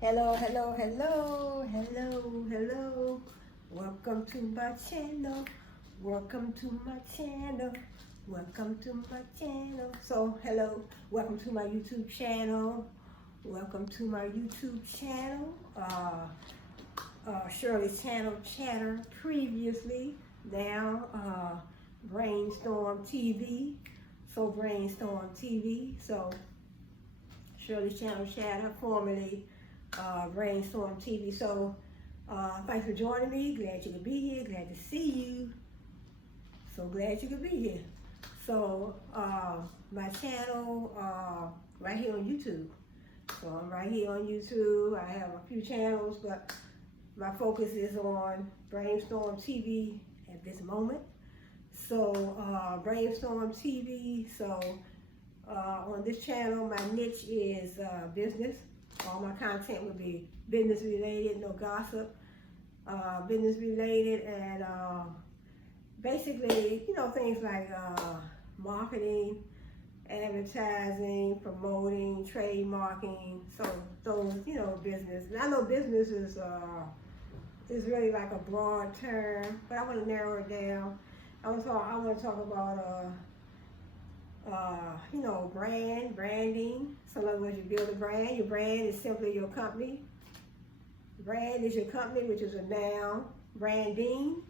Hello, hello, hello, hello, hello. Welcome to my channel. Welcome to my channel. Welcome to my channel. So, hello, welcome to my YouTube channel. Welcome to my YouTube channel. Shirley's channel chatter previously. Now, Brainstorm TV. So, Brainstorm TV. So, Shirley's channel chatter, formerly Brainstorm TV. So thanks for joining me. Glad you could be here. Glad to see you. So glad you could be here. So my channel right here on YouTube. So I'm right here on YouTube. I have a few channels, but my focus is on Brainstorm TV at this moment. So Brainstorm TV. So on this channel, my niche is business. All my content will be business related, no gossip, business related, and basically, things like marketing, advertising, promoting, trademarking. So those, business. And I know business is really like a broad term, but I want to narrow it down. I want to talk about branding. So in other words, you build a brand. Your brand is simply your company. Brand is your company, which is a noun. Branding,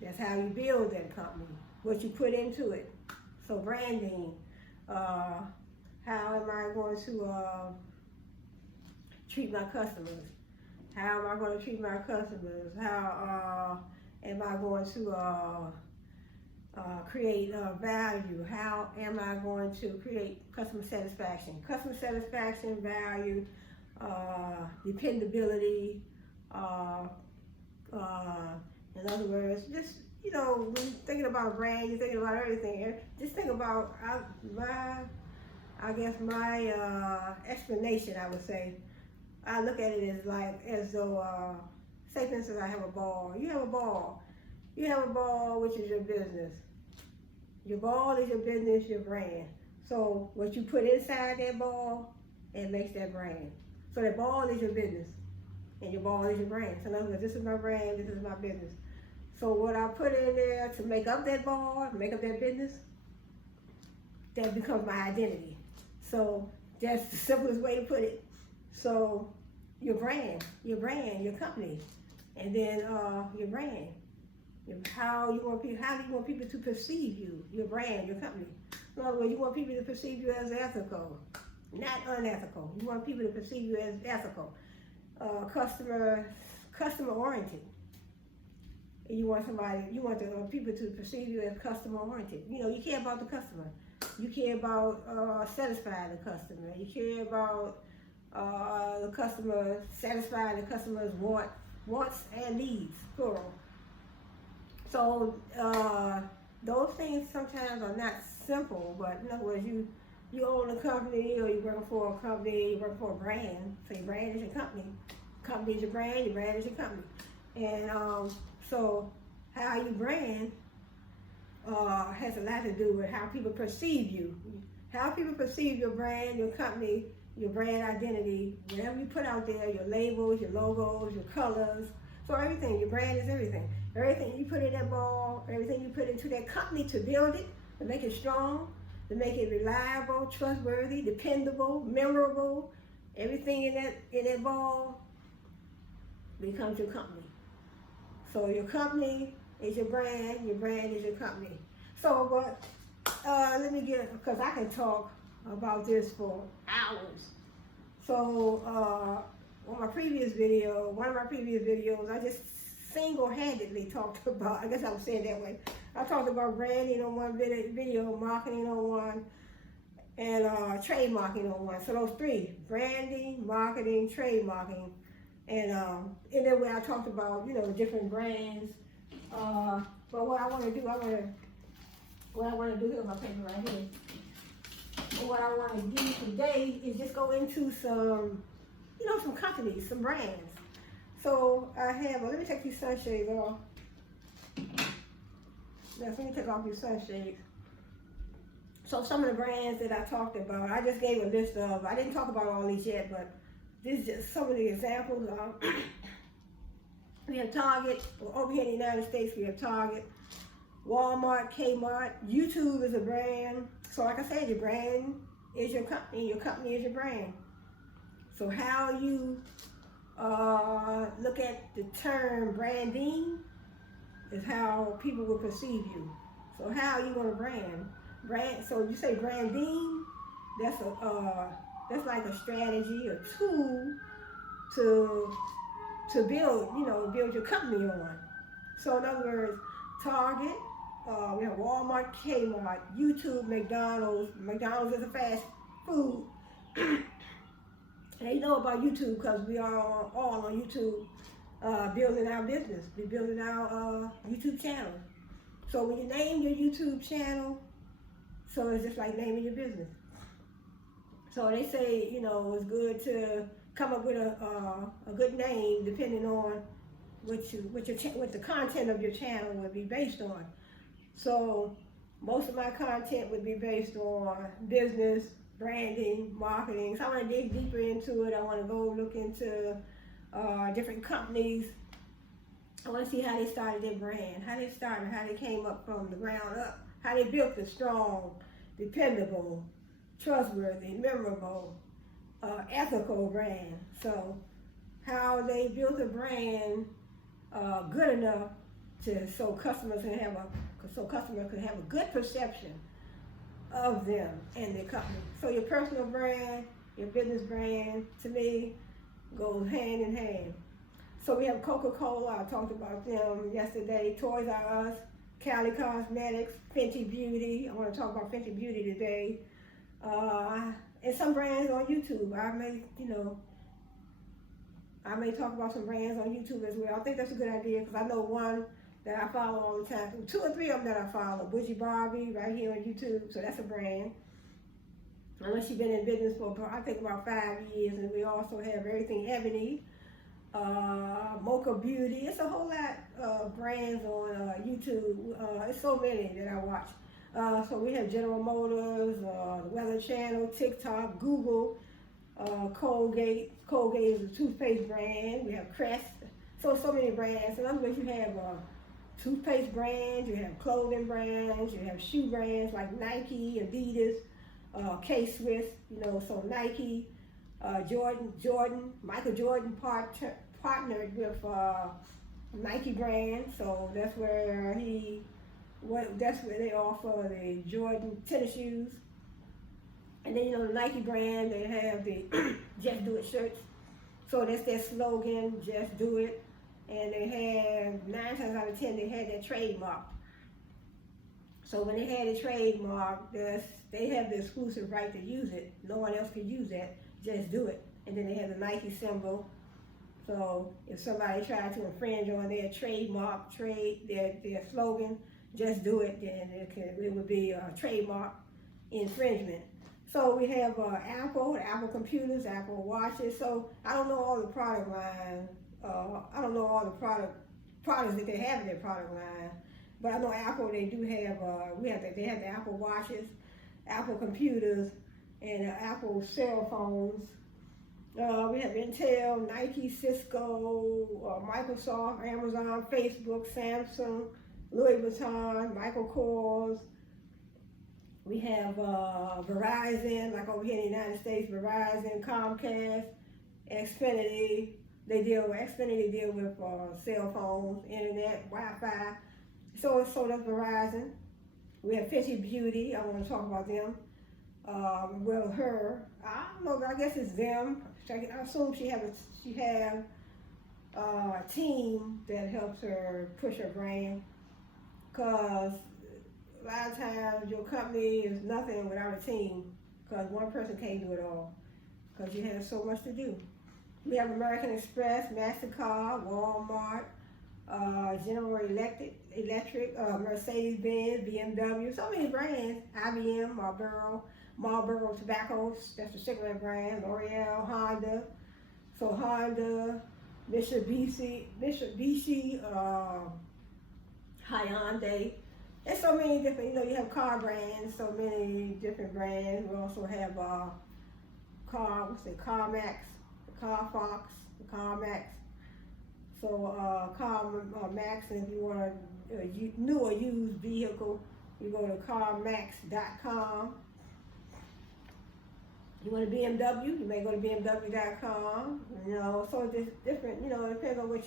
that's how you build that company, what you put into it. So branding, how am I going to treat my customers? How am I going to treat my customers? How am I going to create value? How am I going to create customer satisfaction? Customer satisfaction, value, dependability. In other words, just when you're thinking about a brand, you're thinking about everything. Just think about my explanation. I would say I look at it as though, say for instance, I have a ball. You have a ball. You have a ball, which is your business. Your ball is your business, your brand. So what you put inside that ball, it makes that brand. So that ball is your business, and your ball is your brand. So in other words, this is my brand, this is my business. So what I put in there to make up that ball, make up that business, that becomes my identity. So that's the simplest way to put it. So your brand, your company, and then your brand. How do you want people to perceive you, your brand, your company? In other words, you want people to perceive you as ethical, not unethical. You want people to perceive you as ethical, customer oriented. You want the people to perceive you as customer oriented. You care about the customer. You care about satisfying the customer. You care about the customer, satisfying the customer's wants and needs, plural. So those things sometimes are not simple, but in other words, you own a company, or you work for a company, you work for a brand. So your brand is your company. Company is your brand is your company. And so how you brand has a lot to do with how people perceive you. How people perceive your brand, your company, your brand identity, whatever you put out there, your labels, your logos, your colors. So everything, your brand is everything. Everything you put in that ball, everything you put into that company to build it, to make it strong, to make it reliable, trustworthy, dependable, memorable, everything in that ball becomes your company. So your company is your brand is your company. So let me because I can talk about this for hours. So one of my previous videos, I just single-handedly talked about, I guess I would say it that way. I talked about branding on one video, marketing on one, and trademarking on one. So those three: branding, marketing, trademarking. And in that way, I talked about different brands. But what I want to do, here's my paper right here. And what I want to do today is just go into some companies, some brands. So I have, let me take these sunshades off. Let me take off these sunshades. So some of the brands that I talked about, I just gave a list of, I didn't talk about all these yet, but this is just some of the examples. We have Target. Over here in the United States, we have Target, Walmart, Kmart. YouTube is a brand. So like I said, your brand is your company is your brand. So how you look at the term branding is how people will perceive you. So how you want to brand. So you say branding, that's like a strategy, a tool to build your company on. So in other words, Target, we have Walmart, Kmart, YouTube, McDonald's. McDonald's is a fast food. They know about YouTube because we are all on YouTube, building our business. We're building our YouTube channel. So when you name your YouTube channel, so it's just like naming your business. So they say, it's good to come up with a good name depending on what the content of your channel would be based on. So most of my content would be based on business, branding, marketing. So I want to dig deeper into it. I want to go look into different companies. I want to see how they started their brand, how they came up from the ground up, how they built a strong, dependable, trustworthy, memorable, ethical brand. So how they built a brand good enough so customers can have a good perception of them and their company. So your personal brand, your business brand, to me, goes hand in hand. So we have Coca-Cola. I talked about them yesterday. Toys R Us, Cali Cosmetics, Fenty Beauty. I want to talk about Fenty Beauty today. And some brands on YouTube. I may talk about some brands on YouTube as well. I think that's a good idea because I know one that I follow all the time. 2 or 3 of them that I follow. Bougie Barbie right here on YouTube. So that's a brand. Unless you've been in business for, I think, about 5 years. And we also have Everything Ebony, Mocha Beauty. It's a whole lot of brands on YouTube. It's so many that I watch. So we have General Motors, the Weather Channel, TikTok, Google, Colgate. Colgate is a toothpaste brand. We have Crest. So many brands. In other words, you have toothpaste brands, you have clothing brands, you have shoe brands like Nike, Adidas, K-Swiss. So Nike, Michael Jordan partnered with Nike brand. So that's where they offer the Jordan tennis shoes. And then, the Nike brand, they have the Just Do It shirts. So that's their slogan, Just Do It. And they have, 9 times out of 10, they had their trademark. So when they had a trademark, they have the exclusive right to use it. No one else can use that. Just do it. And then they have the Nike symbol. So if somebody tried to infringe on their trademark, their slogan, just do it, then it would be a trademark infringement. So we have Apple computers, Apple watches. So I don't know all the product line. I don't know all the products that they have in their product line. But I know Apple, they do have, they have the Apple watches, Apple computers, and Apple cell phones. We have Intel, Nike, Cisco, Microsoft, Amazon, Facebook, Samsung, Louis Vuitton, Michael Kors. We have Verizon, like over here in the United States, Verizon, Comcast, Xfinity. Xfinity deal with cell phones, internet, Wi-Fi. So that's Verizon. We have Fenty Beauty. I want to talk about them. I don't know. I guess it's them. I assume she have a team that helps her push her brand. Cause a lot of times your company is nothing without a team. Cause one person can't do it all. Cause you have so much to do. We have American Express, MasterCard, Walmart, General Electric, Mercedes-Benz, BMW, so many brands. IBM, Marlboro Tobacco, that's a cigarette brand. L'Oreal, Honda. So Honda, Mitsubishi, Hyundai. There's so many different. You have car brands, so many different brands. We also have CarMax. Car Fox, Car Max. So Car Max, and if you want a new or used vehicle, you go to carmax.com. You want a BMW, you may go to bmw.com. You know, so it's different. You know, it depends on what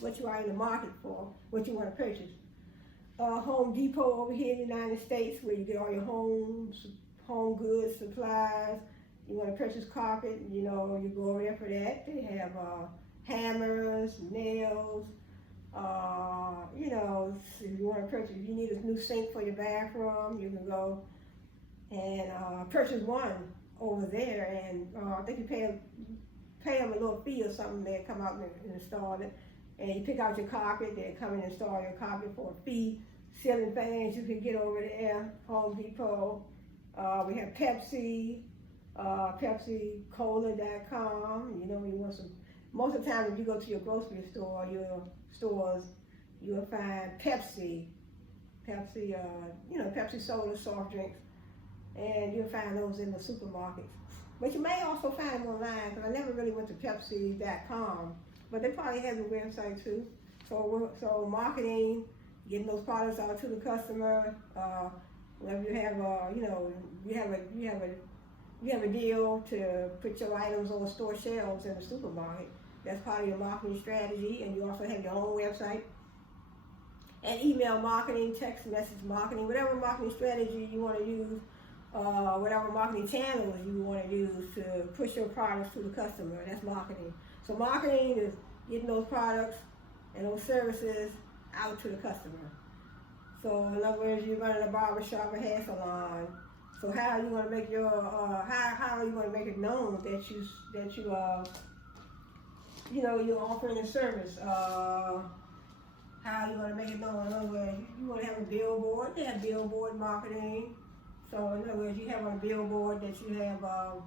what you are in the market for, what you want to purchase. Home Depot over here in the United States, where you get all your home goods, supplies. You want to purchase carpet, you know, you go over there for that. They have hammers, nails. You know, if you want to purchase, if you need a new sink for your bathroom, you can go and purchase one over there, and I think you pay them a little fee or something. They come out and install it, and you pick out your carpet. They come and install your carpet for a fee. Ceiling fans you can get over there. Home Depot. We have Pepsi, PepsiCola.com. You know, you want some. Most of the time, if you go to your grocery store, you'll find Pepsi, you know, Pepsi soda, soft drinks, and you'll find those in the supermarkets. But you may also find them online, because I never really went to Pepsi.com, but they probably have a website too. So marketing, getting those products out to the customer. Whenever you have you have a deal to put your items on the store shelves in the supermarket. That's part of your marketing strategy, and you also have your own website. And email marketing, text message marketing, whatever marketing strategy you want to use, whatever marketing channels you want to use to push your products to the customer. That's marketing. So marketing is getting those products and those services out to the customer. So in other words, you're running a barber shop or hair salon. So how are you going to make your how are you going to make it known that you're offering a service? How are you going to make it known? In other words, you want to have a billboard. They have billboard marketing. So in other words, you have on a billboard that you have, I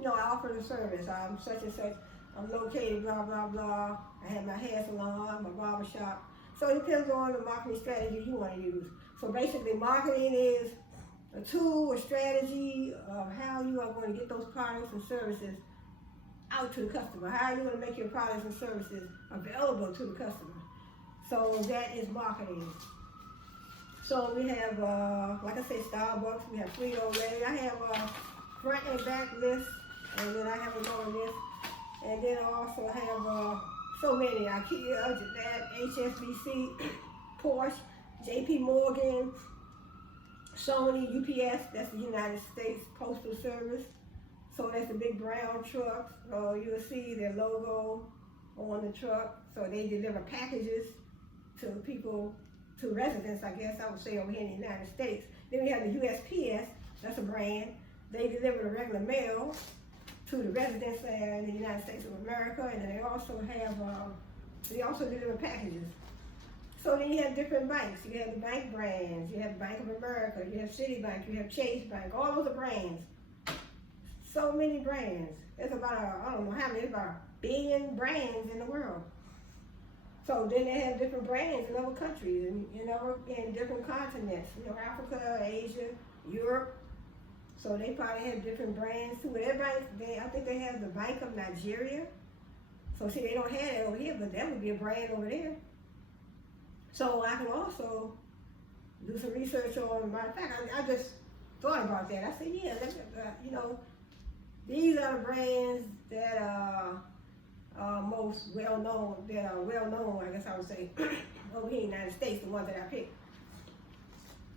offer the service. I'm such and such. I'm located, blah, blah, blah. I have my hair salon, my barber shop. So it depends on the marketing strategy you want to use. So basically, marketing is a tool, a strategy of how you are going to get those products and services out to the customer. How are you going to make your products and services available to the customer? So that is marketing. So we have, like I said, Starbucks. We have Frito-Lay. I have a front and back list, and then I have a lower list. And then I also have so many: IKEA, HSBC, Porsche, JP Morgan, Sony, UPS. That's the United States Postal Service. So that's the big brown trucks. So you'll see their logo on the truck. So they deliver packages to people, to residents, I guess I would say, over here in the United States. Then we have the USPS. That's a brand. They deliver the regular mail to the residents in the United States of America, and then they also deliver packages. So then you have different banks. You have the bank brands. You have Bank of America. You have Citibank. You have Chase Bank. All those are brands. So many brands. There's about I don't know how many. There's about 1 billion brands in the world. So then they have different brands in other countries, and in different continents. Africa, Asia, Europe. So they probably have different brands too. But everybody, I think they have the Bank of Nigeria. So see, they don't have that over here, but that would be a brand over there. So I can also do some research on. Matter of fact, I just thought about that. I said, yeah, these are the brands that are most well known. That are well known, I guess I would say, over here in the United States, the ones that I picked.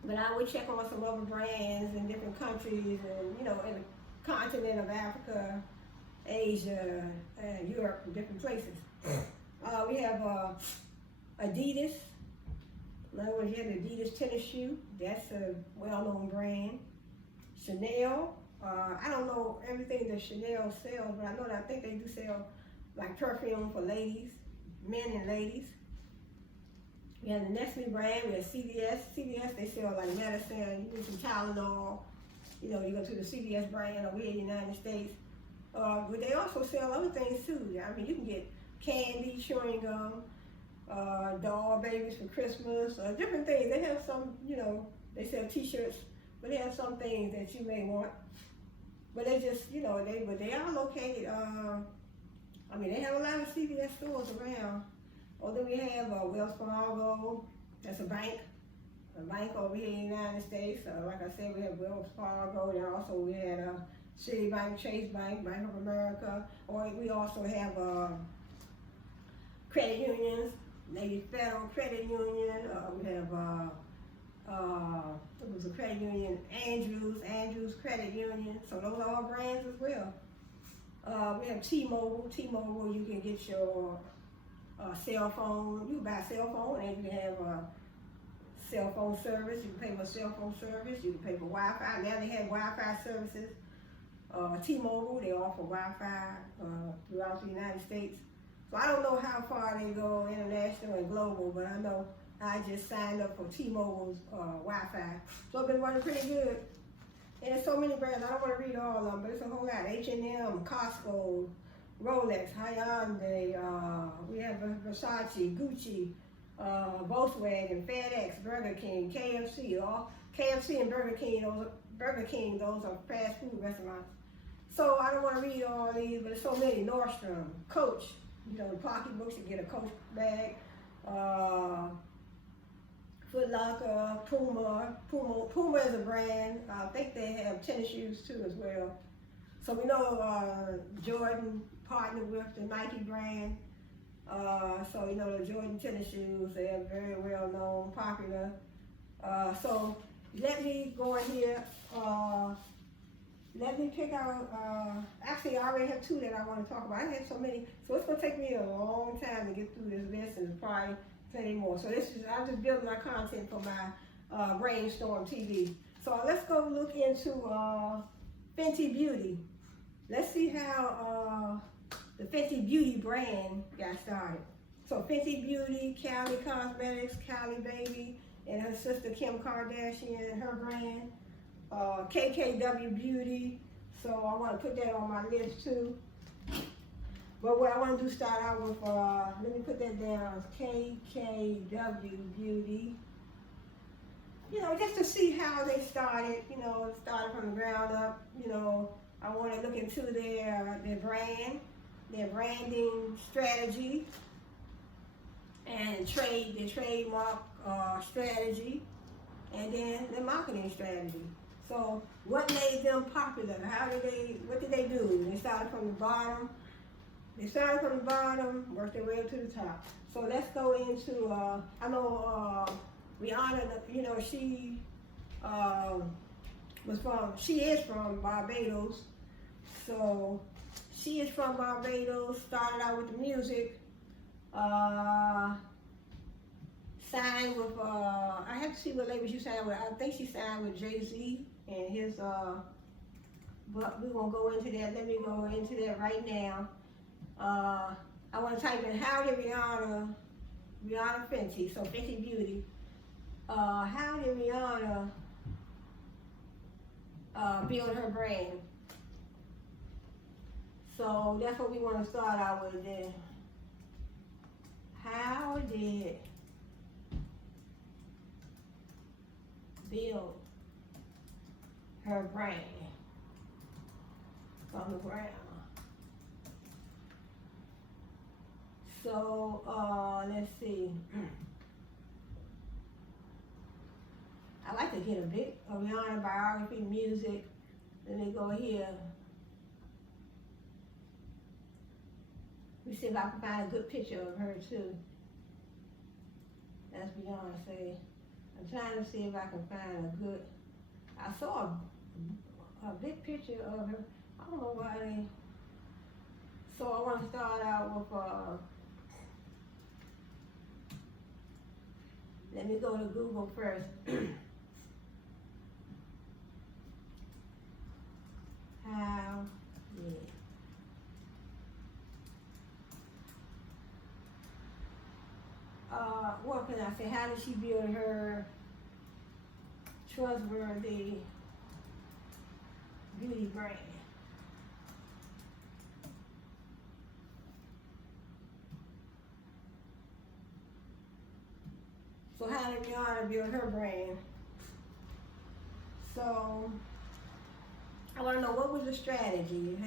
But I would check on some other brands in different countries, and in the continent of Africa, Asia, and Europe, and different places. We have Adidas. In other words, you have the Adidas tennis shoe. That's a well-known brand. Chanel. I don't know everything that Chanel sells, but I think they do sell like perfume for ladies, men and ladies. We have the Nestle brand. We have CVS. CVS, they sell like medicine. You need some Tylenol. You go to the CVS brand over here in the United States. But they also sell other things too. I mean, you can get candy, chewing gum, doll babies for Christmas, different things. They have some, they sell t-shirts, but they have some things that you may want. But they just, but they are located, they have a lot of CVS stores around. Or then we have Wells Fargo, that's a bank over here in the United States. Like I said, we have Wells Fargo, and also we had Citibank, Chase Bank, Bank of America, or we also have credit unions, Navy Federal Credit Union, we have, it was a credit union, Andrews Credit Union, so those are all brands as well. We have T-Mobile, you can get your cell phone, you can buy a cell phone and you can have cell phone service, you can pay for cell phone service, you can pay for Wi-Fi, now they have Wi-Fi services. T-Mobile, they offer Wi-Fi throughout the United States. So I don't know how far they go international and global, but I know I just signed up for T-Mobile's Wi-Fi. So it's been running pretty good. And there's so many brands, I don't want to read all of them, but it's a whole lot. H&M, Costco, Rolex, Hyundai, we have Versace, Gucci, Volkswagen, FedEx, Burger King, KFC, KFC and Burger King, those are fast food restaurants. So I don't want to read all these, but there's so many. Nordstrom, Coach, the pocketbooks, you get a Coach bag, Foot Locker, Puma is a brand. I think they have tennis shoes too as well. So we know Jordan partnered with the Nike brand. So the Jordan tennis shoes, they are very well known, popular. So let me go in here. Let me pick out, actually I already have two that I want to talk about. I have so many, so it's going to take me a long time to get through this list, and probably plenty more. So I'm just building my content for my Brainstorm TV. So let's go look into Fenty Beauty. Let's see how the Fenty Beauty brand got started. So Fenty Beauty, Cali Cosmetics, Cali Baby, and her sister Kim Kardashian, her brand. KKW Beauty, so I want to put that on my list too. But what I want to do, start out with, let me put that down, KKW Beauty. Just to see how they started, started from the ground up. I want to look into their brand, their branding strategy, and their trademark strategy, and then their marketing strategy. So what made them popular? What did they do? They started from the bottom. Worked their way up to the top. So let's go into, I know Rihanna, she is from Barbados. So she is from Barbados, started out with the music, signed with, I have to see what label she signed with. I think she signed with Jay-Z and his, but we're going to go into that. Let me go into that right now. I want to type in how did Rihanna Fenty, so Fenty Beauty, how did Rihanna build her brand? So that's what we want to start out with then. How did build her brand from the ground? So let's see. I like to get a bit of Rihanna biography, music. Let me go here. Let me see if I can find a good picture of her too. That's Beyonce. I'm trying to see if I can find a good. I saw a big picture of her. I don't know why they. So I want to start out with. Let me go to Google first. How did what can I say? How did she build her trustworthy beauty brand? So how did Rihanna build her brand? So I want to know, what was the strategy?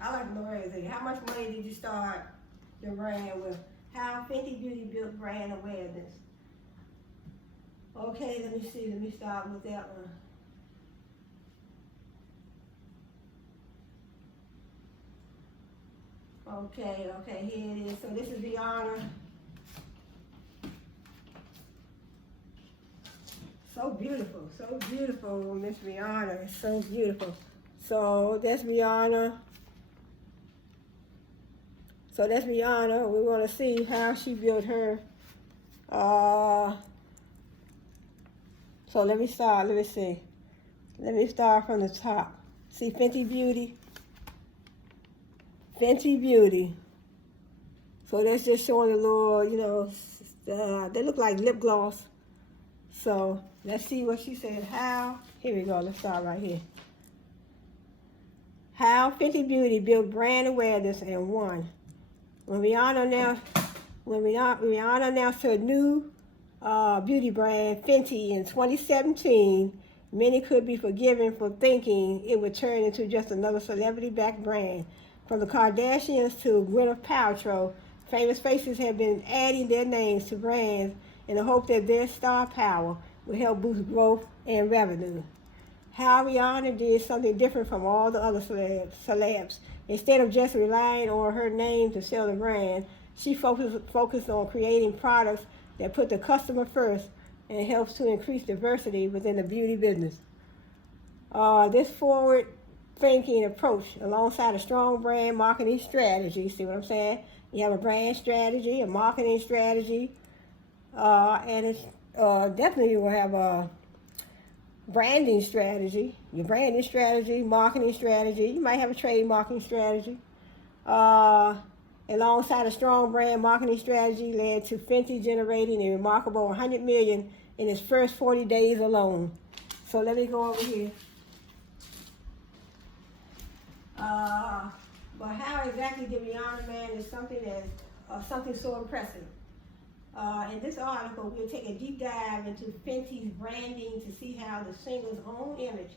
I like to know everything. How much money did you start your brand with? How Fenty Beauty built brand awareness. Okay, let me see. Let me start with that one. Okay, here it is. So this is Rihanna. So beautiful, Miss Rihanna. It's so beautiful. So that's Rihanna. We want to see how she built her. So let me start. Let me see. Let me start from the top. See Fenty Beauty. Fenty Beauty. So that's just showing a little, you know, they look like lip gloss. So let's see what she said. How, here we go, let's start right here. How Fenty Beauty built brand awareness and won. When Rihanna announced her new beauty brand, Fenty, in 2017, many could be forgiven for thinking it would turn into just another celebrity-backed brand. From the Kardashians to Gwyneth Paltrow, famous faces have been adding their names to brands in the hope that their star power will help boost growth and revenue. How Rihanna did something different from all the other celebs. Instead of just relying on her name to sell the brand, she focused on creating products that put the customer first and helps to increase diversity within the beauty business. This forward-thinking approach, alongside a strong brand marketing strategy, see what I'm saying? You have a brand strategy, a marketing strategy, and it's definitely you will have a branding strategy, your branding strategy, marketing strategy. You might have a trade marketing strategy. Alongside a strong brand marketing strategy led to Fenty generating a remarkable $100 million in its first 40 days alone. So let me go over here. But how exactly did Rihanna manage something that's something so impressive? In this article, we'll take a deep dive into Fenty's branding to see how the singer's own image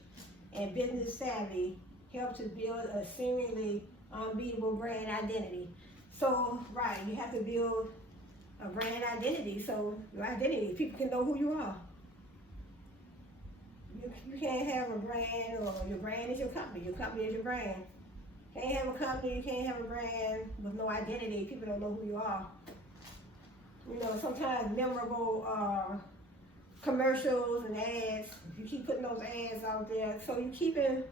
and business savvy helped to build a seemingly unbeatable brand identity. So, right, you have to build a brand identity. So, your identity, people can know who you are. You can't have a brand, or your brand is your company is your brand. You can't have a company, you can't have a brand with no identity. People don't know who you are. You know, sometimes memorable commercials and ads, if you keep putting those ads out there, so you're keeping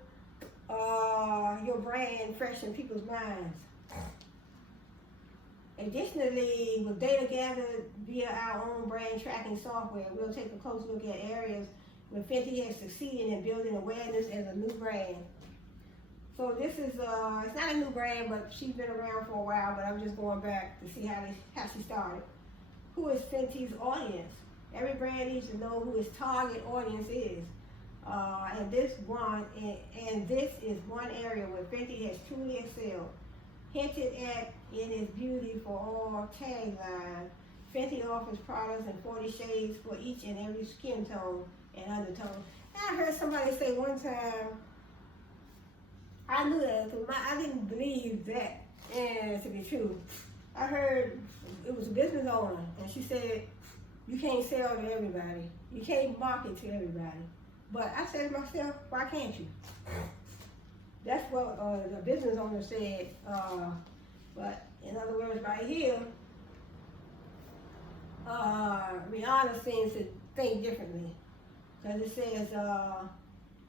your brand fresh in people's minds. Additionally, with data gathered via our own brand tracking software, we'll take a close look at areas where Fenty has succeeded in building awareness as a new brand. So this is, it's not a new brand, but she's been around for a while, but I'm just going back to see how she started. Who is Fenty's audience? Every brand needs to know who its target audience is. And this is one area where Fenty has truly excelled. Hinted at in its Beauty for All tagline, Fenty offers products in 40 shades for each and every skin tone and undertone. And I heard somebody say one time, I knew that, because I didn't believe that to be true. I heard it was a business owner, and she said, you can't sell to everybody. You can't market to everybody. But I said to myself, why can't you? That's what the business owner said. But in other words, right here, Rihanna seems to think differently. Because it says,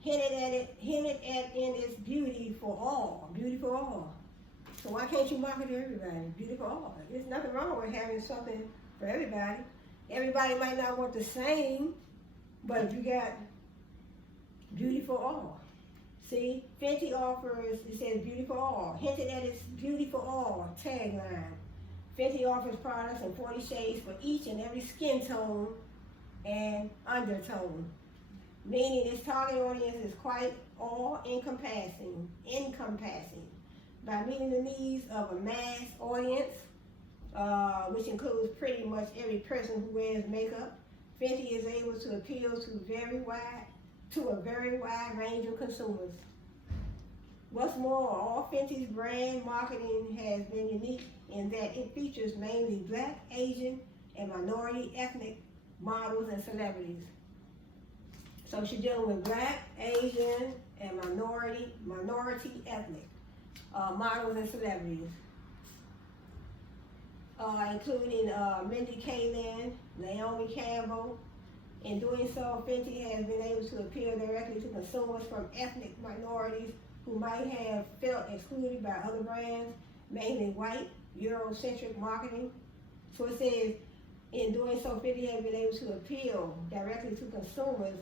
hinted at in its beauty for all. Beauty for all. So why can't you market to everybody? Beauty for all. There's nothing wrong with having something for everybody. Everybody might not want the same, but if you got beauty for all. See, Fenty offers, it says beauty for all. Hinted at its beauty for all tagline. Fenty offers products in 40 shades for each and every skin tone and undertone. Meaning its target audience is quite all-encompassing. By meeting the needs of a mass audience, which includes pretty much every person who wears makeup, Fenty is able to appeal to a very wide range of consumers. What's more, all Fenty's brand marketing has been unique in that it features mainly Black, Asian, and minority ethnic models and celebrities. So she's dealing with Black, Asian, and minority ethnic models and celebrities, including Mindy Kaling, Naomi Campbell. In doing so, Fenty has been able to appeal directly to consumers from ethnic minorities who might have felt excluded by other brands, mainly white, Eurocentric marketing. So it says, in doing so, Fenty has been able to appeal directly to consumers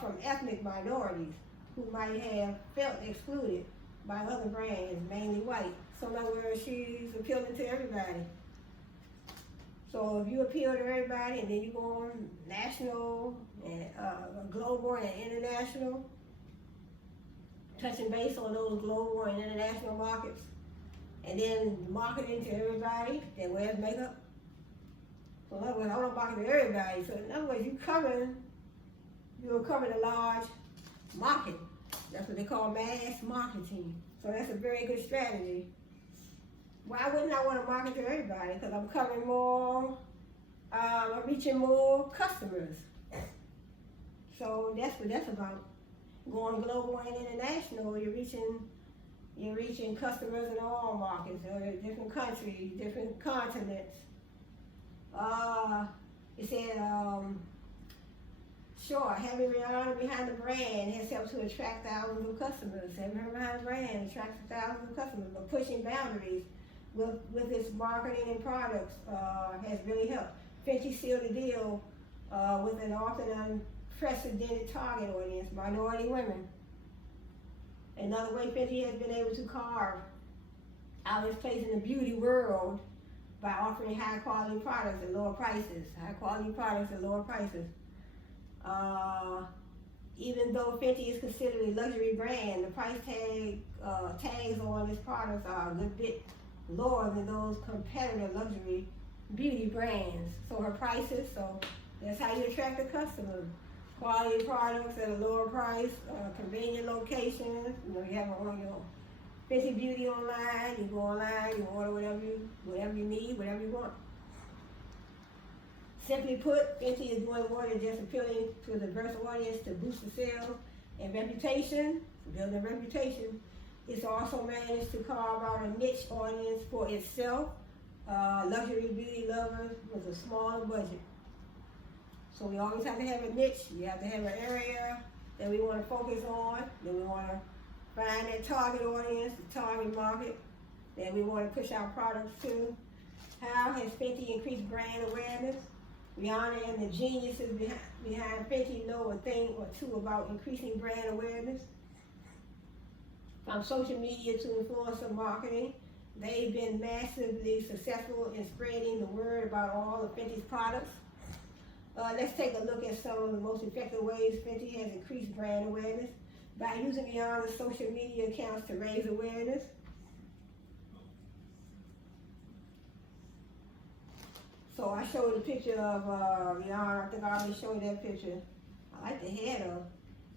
from ethnic minorities who might have felt excluded by other brands, mainly white. So in other words, she's appealing to everybody. So if you appeal to everybody and then you go on national and global and international, touching base on those global and international markets, and then marketing to everybody that wears makeup. So in other words, I don't market to everybody. So in other words, you're covering a large market. That's what they call mass marketing. So that's a very good strategy. Why wouldn't I want to market to everybody? Because I'm covering more, I'm reaching more customers. So that's what that's about. Going global and international, you're reaching customers in all markets, different countries, different continents. It said, sure, having Rihanna behind the brand has helped to attract thousands of customers. Having her behind the brand attracts thousands of customers, but pushing boundaries with its marketing and products has really helped. Fenty sealed a deal with an often unprecedented target audience, minority women. Another way Fenty has been able to carve out its place in the beauty world by offering high quality products at lower prices. High quality products at lower prices. Even though Fenty is considered a luxury brand, the price tags on its products are a good bit lower than those competitor luxury beauty brands. So her prices, so that's how you attract the customer. Quality products at a lower price, convenient locations. You have on your Fenty Beauty online. You go online, you order whatever you need, whatever you want. Simply put, Fenty is doing more than just appealing to a diverse audience to boost the sales and reputation, building a reputation. It's also managed to carve out a niche audience for itself, luxury beauty lovers with a smaller budget. So we always have to have a niche. You have to have an area that we want to focus on, that we want to find that target audience, the target market that we want to push our products to. How has Fenty increased brand awareness? Rihanna and the geniuses behind Fenty know a thing or two about increasing brand awareness. From social media to influencer marketing, they've been massively successful in spreading the word about all of Fenty's products. Let's take a look at some of the most effective ways Fenty has increased brand awareness by using Rihanna's social media accounts to raise awareness. So I showed a picture of Rihanna. I think I already showed that picture. I like the head of.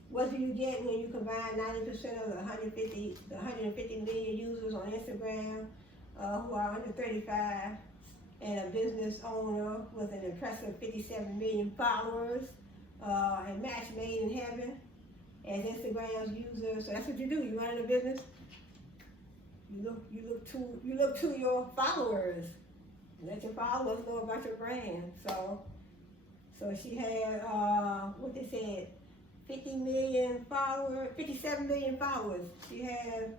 What do you get when you combine 90% of the 150 million users on Instagram who are under 35 and a business owner with an impressive 57 million followers, and match made in heaven as Instagram's user. So that's what you do. You run a business. You look to your followers. Let your followers know about your brand. So she had what they said, 50 million followers, 57 million followers. She had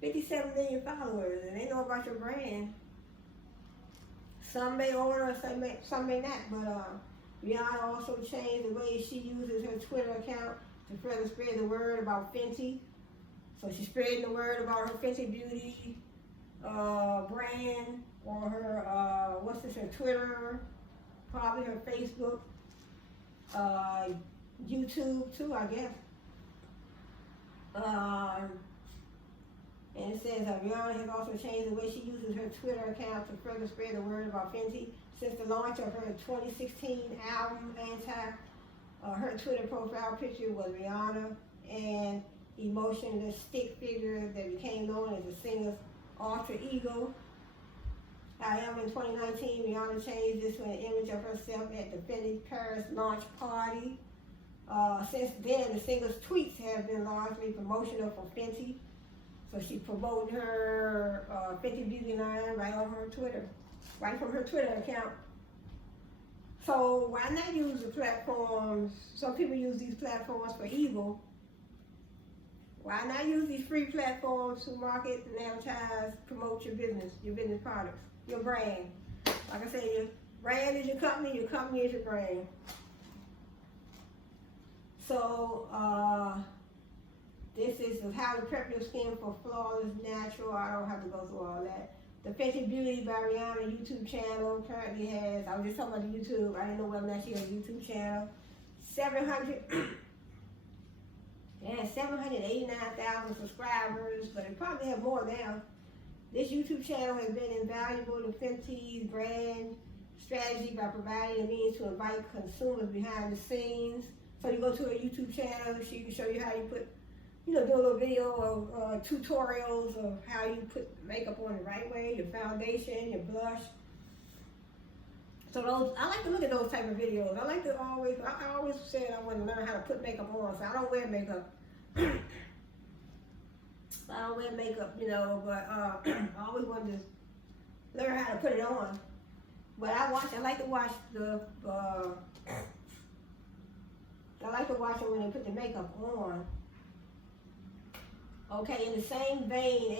57 million followers, and they know about your brand. Some may order, some may not, but Rihanna also changed the way she uses her Twitter account to further spread the word about Fenty. So she's spreading the word about her Fenty Beauty brand on her, her Twitter, probably her Facebook, YouTube too, I guess. And it says Rihanna has also changed the way she uses her Twitter account to further spread the word about Fenty. Since the launch of her 2016 album, her Twitter profile picture was Rihanna, and emotionless stick figure that became known as the singer's alter ego. However, in 2019, Rihanna changed this to an image of herself at the Fenty Paris launch party. Since then, the singer's tweets have been largely promotional for Fenty. So she promoted her Fenty Beauty line right on her Twitter, right from her Twitter account. So why not use the platforms? Some people use these platforms for evil. Why not use these free platforms to market and advertise, promote your business products, your brand? Like I said, your brand is your company is your brand. So, this is how to prep your skin for flawless, natural. I don't have to go through all that. The Fenty Beauty by Rihanna YouTube channel currently has, I was just talking about the YouTube, I didn't know whether or not she has a YouTube channel, 789,000 subscribers, but it probably have more now. This YouTube channel has been invaluable to Fenty's brand strategy by providing a means to invite consumers behind the scenes. So you go to a YouTube channel, she can show you how you put, do a little video of tutorials of how you put makeup on the right way, your foundation, your blush. So I like to look at those type of videos. I always said I want to learn how to put makeup on, so I don't wear makeup. I don't wear makeup, but I always wanted to learn how to put it on. But I like to watch it when they put the makeup on. Okay, in the same vein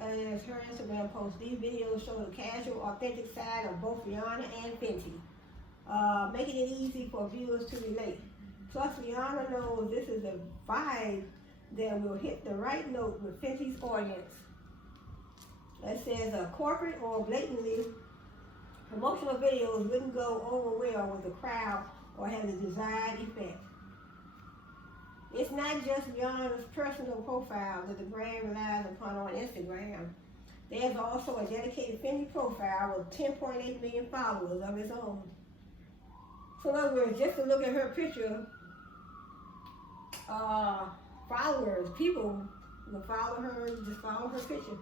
as her Instagram post, these videos show the casual, authentic side of both Rihanna and Fenty, making it easy for viewers to relate. Plus, Rihanna knows this is a vibe that will hit the right note with Fenty's audience. That says corporate or blatantly promotional videos wouldn't go over well with the crowd or have the desired effect. It's not just Rihanna's personal profile that the brand relies upon on Instagram. There's also a dedicated Fenty profile with 10.8 million followers of its own. So in other words, just to look at her picture, followers, people will follow her, just follow her picture.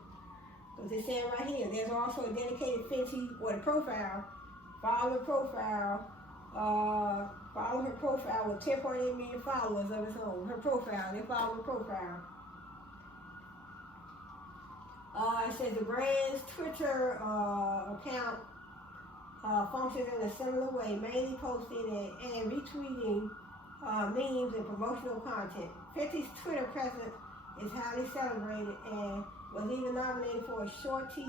Because they're saying right here, there's also a dedicated Fenty, or the profile, follow her profile with 10.8 million followers of its own. Her profile, they follow her profile. It says the brand's Twitter account functions in a similar way, mainly posting and retweeting memes and promotional content. Fenty's Twitter presence is highly celebrated and was even nominated for a Shorty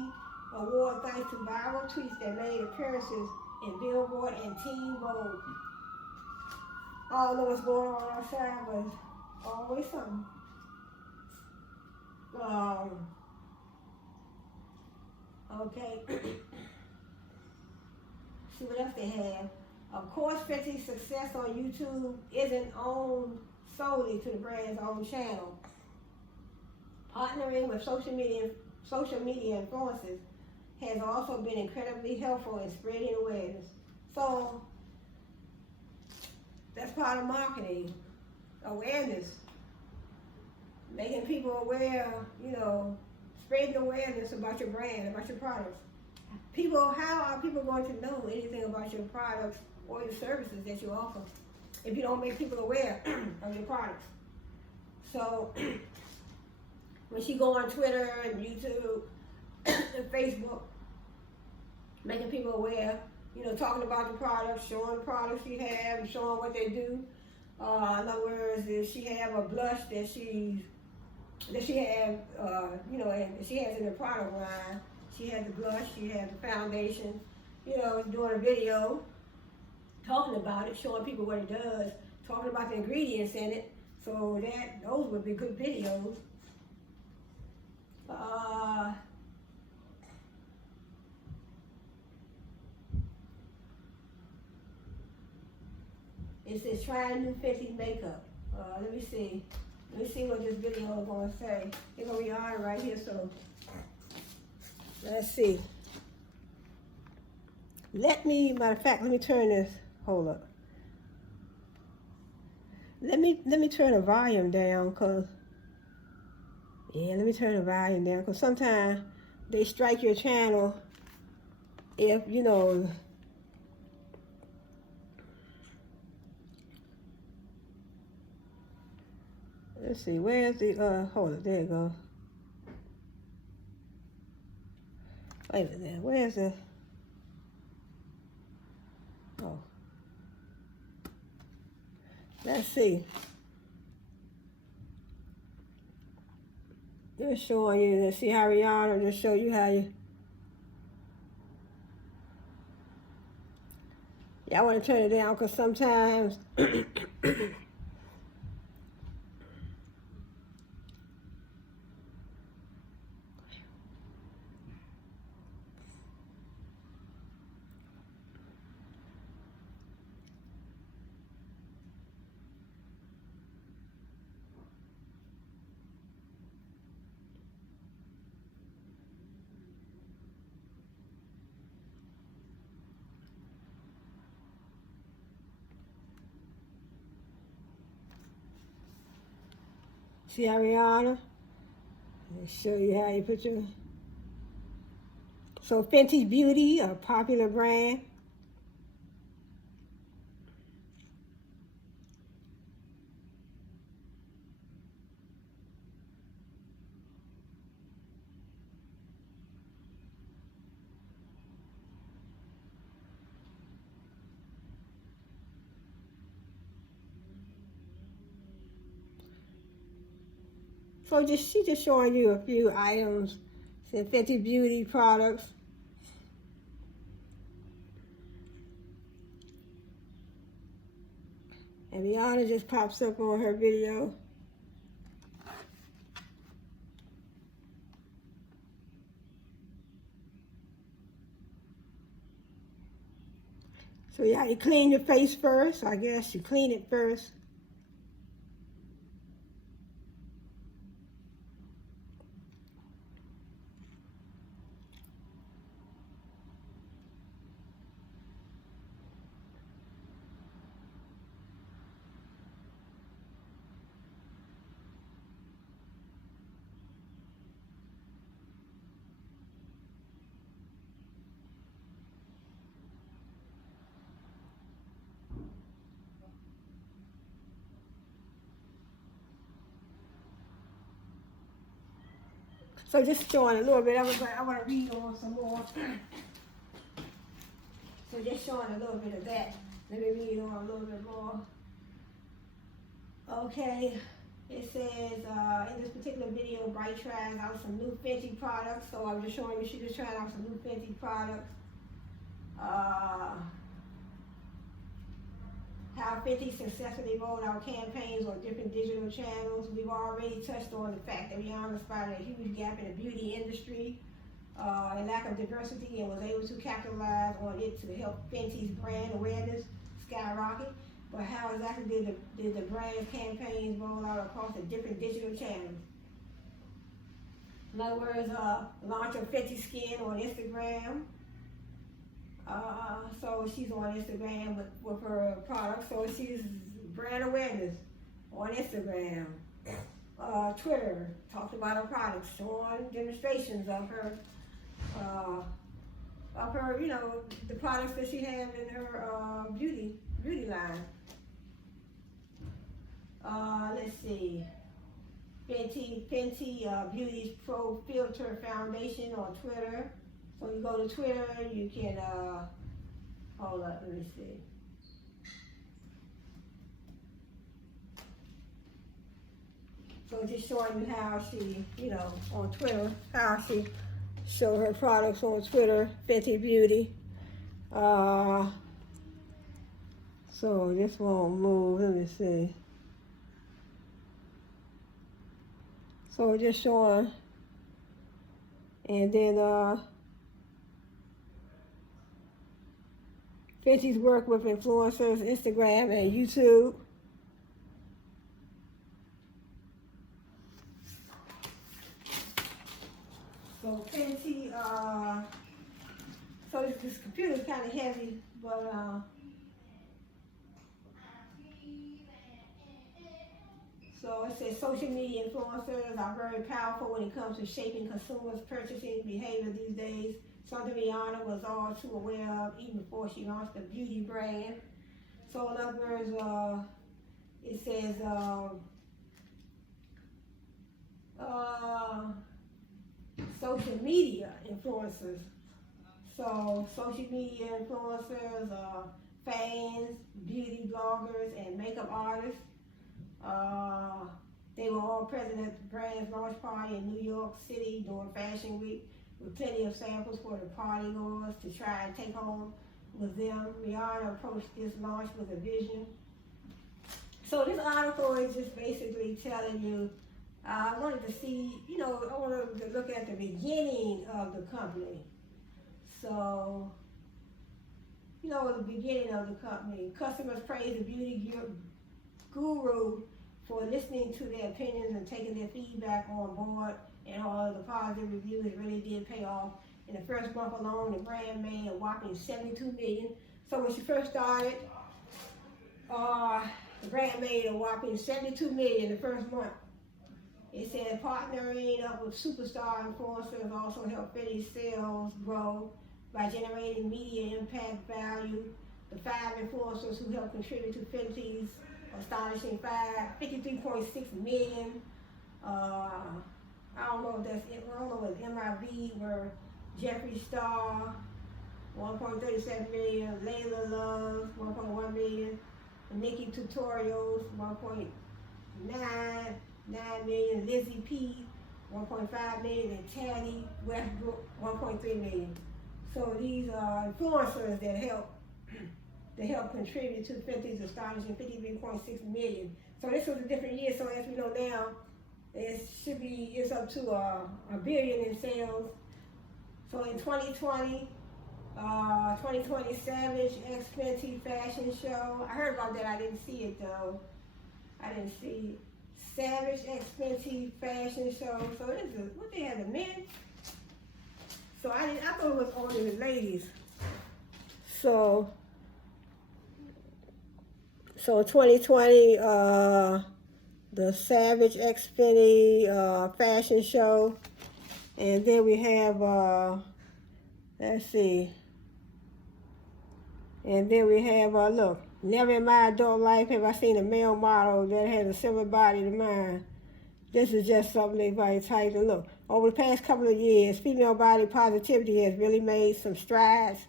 Award thanks to viral tweets that made appearances in Billboard and Teen Vogue. I don't know what's going on outside, but it's always something. Okay. See what else they have. Of course, Fenty's success on YouTube isn't owed solely to the brand's own channel. Partnering with social media influencers has also been incredibly helpful in spreading awareness. So that's part of marketing, awareness, making people aware, spreading awareness about your brand, about your products. How are people going to know anything about your products or your services that you offer if you don't make people aware of your products? So when she go on Twitter and YouTube and Facebook, making people aware, talking about the products, showing the products she have, showing what they do. In other words, if she have a blush that she has in the product line, she has the blush, she has the foundation, doing a video, talking about it, showing people what it does, talking about the ingredients in it. So those would be good videos. It says try new Fenty makeup. Let me see what this video is going to say. It's going to be on right here, so let's see. Matter of fact, let me turn this, hold up. Let me turn the volume down, because Yeah, let me turn the volume down because sometimes they strike your channel if, you know. Let's see, where's the, hold it, there you go. Wait a minute, where's the, oh. Let's see. Just showing you, let's see how Rihanna, just show you how you, yeah, I want to turn it down because sometimes, see Ariana? Let's show you how you put your. So Fenty Beauty, a popular brand. So she's just showing you a few items, some Fenty Beauty products. And Rihanna just pops up on her video. So yeah, you clean your face first. I guess you clean it first. So just showing a little bit. I want to read on some more. So just showing a little bit of that. Let me read on a little bit more. Okay, it says in this particular video, Bright tries out some new Fenty products. So I'm just showing you she just trying out some new Fenty products. How Fenty successfully rolled out campaigns on different digital channels. We've already touched on the fact that Rihanna spotted a huge gap in the beauty industry and lack of diversity and was able to capitalize on it to help Fenty's brand awareness skyrocket. But how exactly did the brand's campaigns roll out across the different digital channels? In other words, launch of Fenty Skin on Instagram. So she's on Instagram with her products. So she's brand awareness on Instagram. Twitter, talked about her products, showing demonstrations of her, you know, the products that she has in her beauty line. Let's see. Fenty Beauty's Pro Filter Foundation on Twitter. So you go to Twitter, you can, hold up, let me see. So just showing you how she, you know, on Twitter, how she show her products on Twitter, Fenty Beauty. So this won't move, let me see. So just showing, and then Fenty's work with influencers, Instagram and YouTube. So Fenty, so this computer's kind of heavy, but So it says social media influencers are very powerful when it comes to shaping consumers' purchasing behavior these days. Something Rihanna was all too aware of even before she launched the beauty brand. So in other words, it says social media influencers. So social media influencers, fans, beauty bloggers, and makeup artists. They were all present at the brand's launch party in New York City during Fashion Week, with plenty of samples for the party goers to try and take home with them. Rihanna approached this launch with a vision. So this article is just basically telling you, I wanted to see, I wanted to look at the beginning of the company. So, the beginning of the company, customers praise the beauty guru for listening to their opinions and taking their feedback on board, and all of the positive reviews really did pay off. In the first month alone, the brand made a whopping 72 million. So when she first started, the brand made a whopping 72 million the first month. It said partnering up with superstar influencers also helped Fenty's sales grow by generating media impact value. The 5 influencers who helped contribute to Fenty's astonishing 53.6 million. I don't know if that's it. I don't know if MIB were Jeffree Star, 1.37 million, Layla Love, 1.1 million, Nikki Tutorials, 1.9 million, Lizzie P, 1.5 million, and Teddy Westbrook, 1.3 million. So these are influencers that help contribute to Fenty's astonishing 53.6 million. So this was a different year. So as we know now, it's up to a billion in sales. So in 2020, 2020 Savage X Fenty fashion show. I heard about that. I didn't see it though. I didn't see Savage X Fenty fashion show. So this is what they have, the men. So I thought it was only the ladies. So 2020, the Savage X Fenty fashion show, and then we have let's see, and then we have look, never in my adult life have I seen a male model that has a similar body to mine. This is just something everybody typed. And look, over the past couple of years, female body positivity has really made some strides,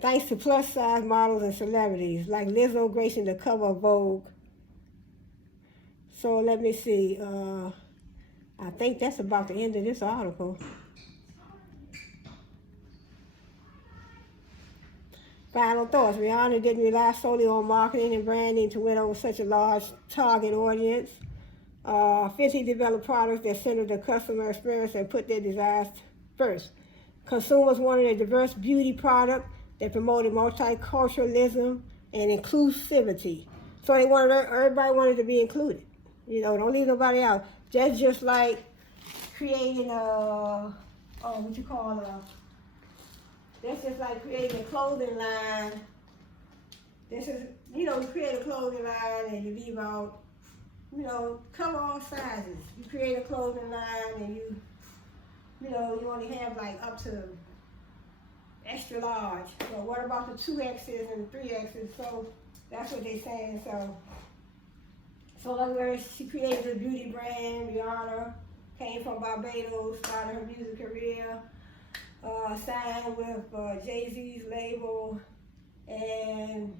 thanks to plus-size models and celebrities like Lizzo gracing the cover of Vogue. So let me see. I think that's about the end of this article. Final thoughts. Rihanna didn't rely solely on marketing and branding to win over such a large target audience. Fenty developed products that centered the customer experience and put their desires first. Consumers wanted a diverse beauty product that promoted multiculturalism and inclusivity. So everybody wanted to be included. Don't leave nobody out. That's just like creating that's just like creating a clothing line. This is, you create a clothing line and you leave out, cover all sizes. You create a clothing line and you only have like up to extra large. So what about the 2X's and 3X's? So that's what they're saying. So in other words, she created a beauty brand. Rihanna came from Barbados, started her music career, signed with Jay-Z's label, and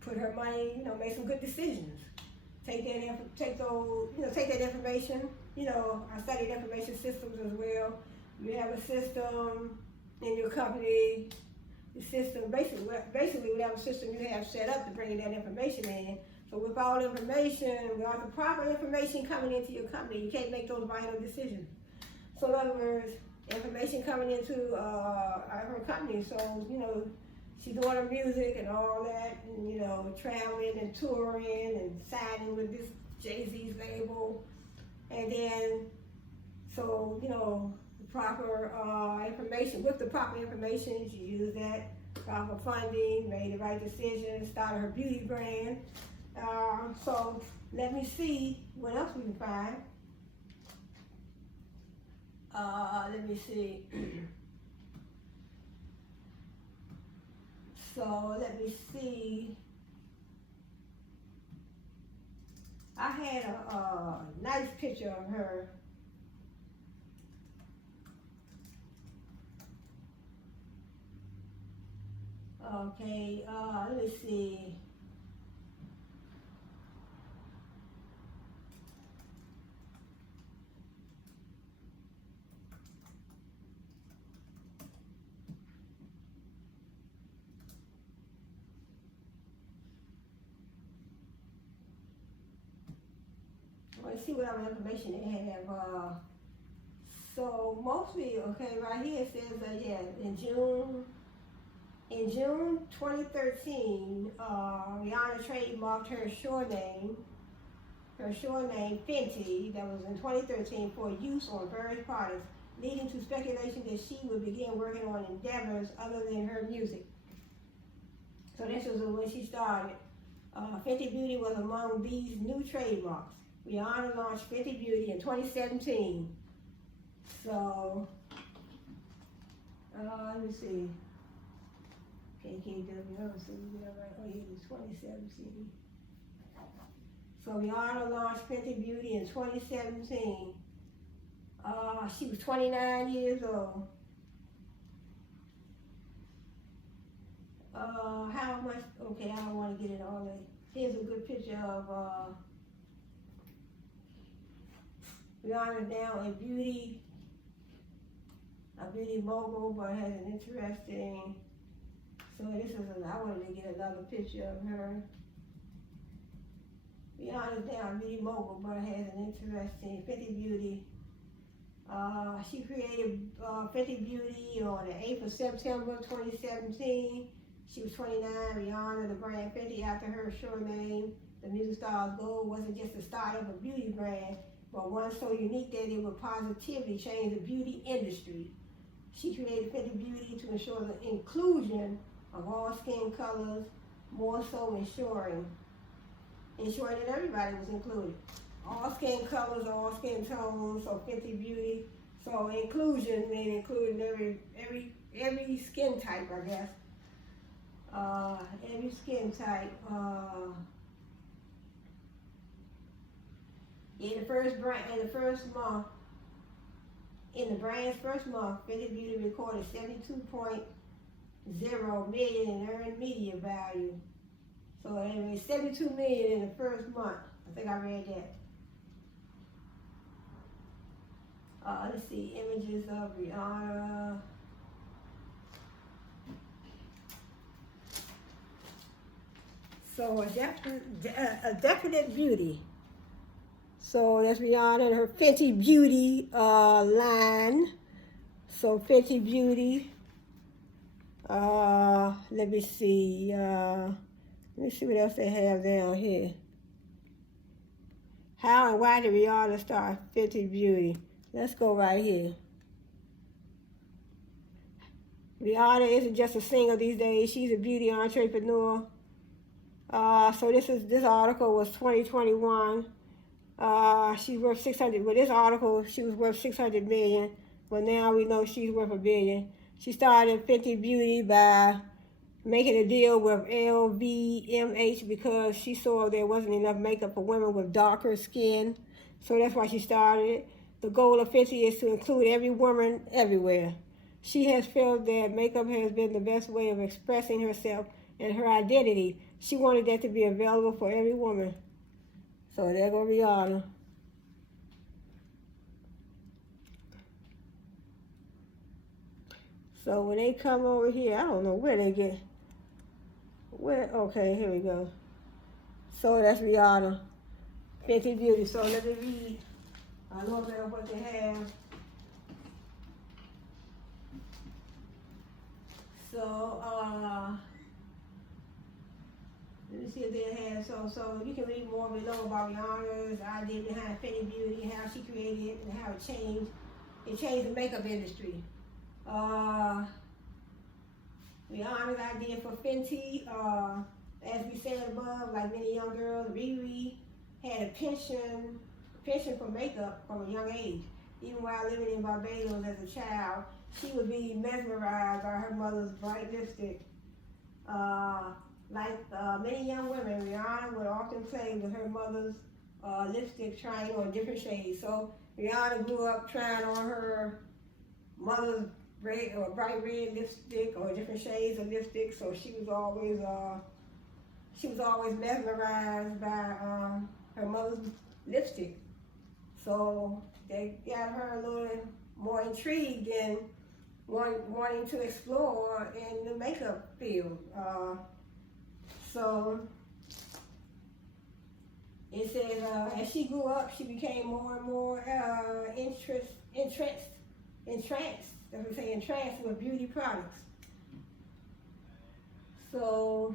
put her money, made some good decisions. Take that information. I studied information systems as well. You have a system in your company. The system, basically whatever system you have set up to bring that information in. So without information, without the proper information coming into your company, you can't make those vital decisions. So in other words, information coming into her company. So, she's doing her music and all that, and, traveling and touring and signing with this Jay-Z's label. And then, so, the proper information, with the proper information, she used that, proper funding, made the right decision, started her beauty brand. So let me see what else we can find. Let me see. So let me see. I had a nice picture of her. Okay, let me see. Let's see what other information they have. So mostly, okay, right here it says, yeah, in June 2013, Rihanna trademarked her short name Fenty, that was in 2013 for use on various products, leading to speculation that she would begin working on endeavors other than her music. So this was when she started. Fenty Beauty was among these new trademarks. Rihanna launched Fenty Beauty in 2017. So, let me see. KKW, oh, yeah, it's 2017. So Rihanna launched Fenty Beauty in 2017. She was 29 years old. How much, okay, I don't want to get into all that. Here's a good picture of Rihanna now a beauty mogul, but has an interesting, so this is, I wanted to get another picture of her. Rihanna's now a beauty mogul, but has an interesting Fenty Beauty. She created Fenty Beauty on the 8th of September 2017. She was 29. Rihanna, the brand Fenty, after her short name, the music star's goal wasn't just the start of a beauty brand, but one so unique that it would positively change the beauty industry. She created Fenty Beauty to ensure the inclusion of all skin colors, more so ensuring that everybody was included. All skin colors, all skin tones, so Fenty Beauty. So inclusion means including every skin type, I guess. Every skin type. In the brand's first month, Fenty Beauty recorded 72.0 million in earned media value. So anyway, 72 million in the first month. I think I read that. Let's see, images of Rihanna. So a definite beauty. So that's Rihanna and her Fenty Beauty line. So Fenty Beauty. Let me see what else they have down here. How and why did Rihanna start Fenty Beauty? Let's go right here. Rihanna isn't just a singer these days. She's a beauty entrepreneur. So this article was 2021. She's worth 600. With this article, she was worth 600 million. But now we know she's worth $1 billion. She started Fenty Beauty by making a deal with LVMH because she saw there wasn't enough makeup for women with darker skin. So that's why she started it. The goal of Fenty is to include every woman everywhere. She has felt that makeup has been the best way of expressing herself and her identity. She wanted that to be available for every woman. So there go Rihanna. So when they come over here, I don't know where they get. Okay, here we go. So that's Rihanna, Fenty Beauty. So let me read a little bit of what they have. So, let me see if they have, so you can read more below about Rihanna's idea behind Fenty Beauty, how she created it, and how it changed the makeup industry. Rihanna's idea for Fenty, as we said above, like many young girls, Riri had a pension for makeup from a young age. Even while living in Barbados as a child, she would be mesmerized by her mother's bright lipstick. Many young women, Rihanna would often play with her mother's lipstick, trying on different shades. So Rihanna grew up trying on her mother's red or bright red lipstick or different shades of lipstick. So she was always mesmerized by her mother's lipstick. So they got her a little more intrigued and wanting to explore in the makeup field. So it says, as she grew up, she became more and more entranced with beauty products. So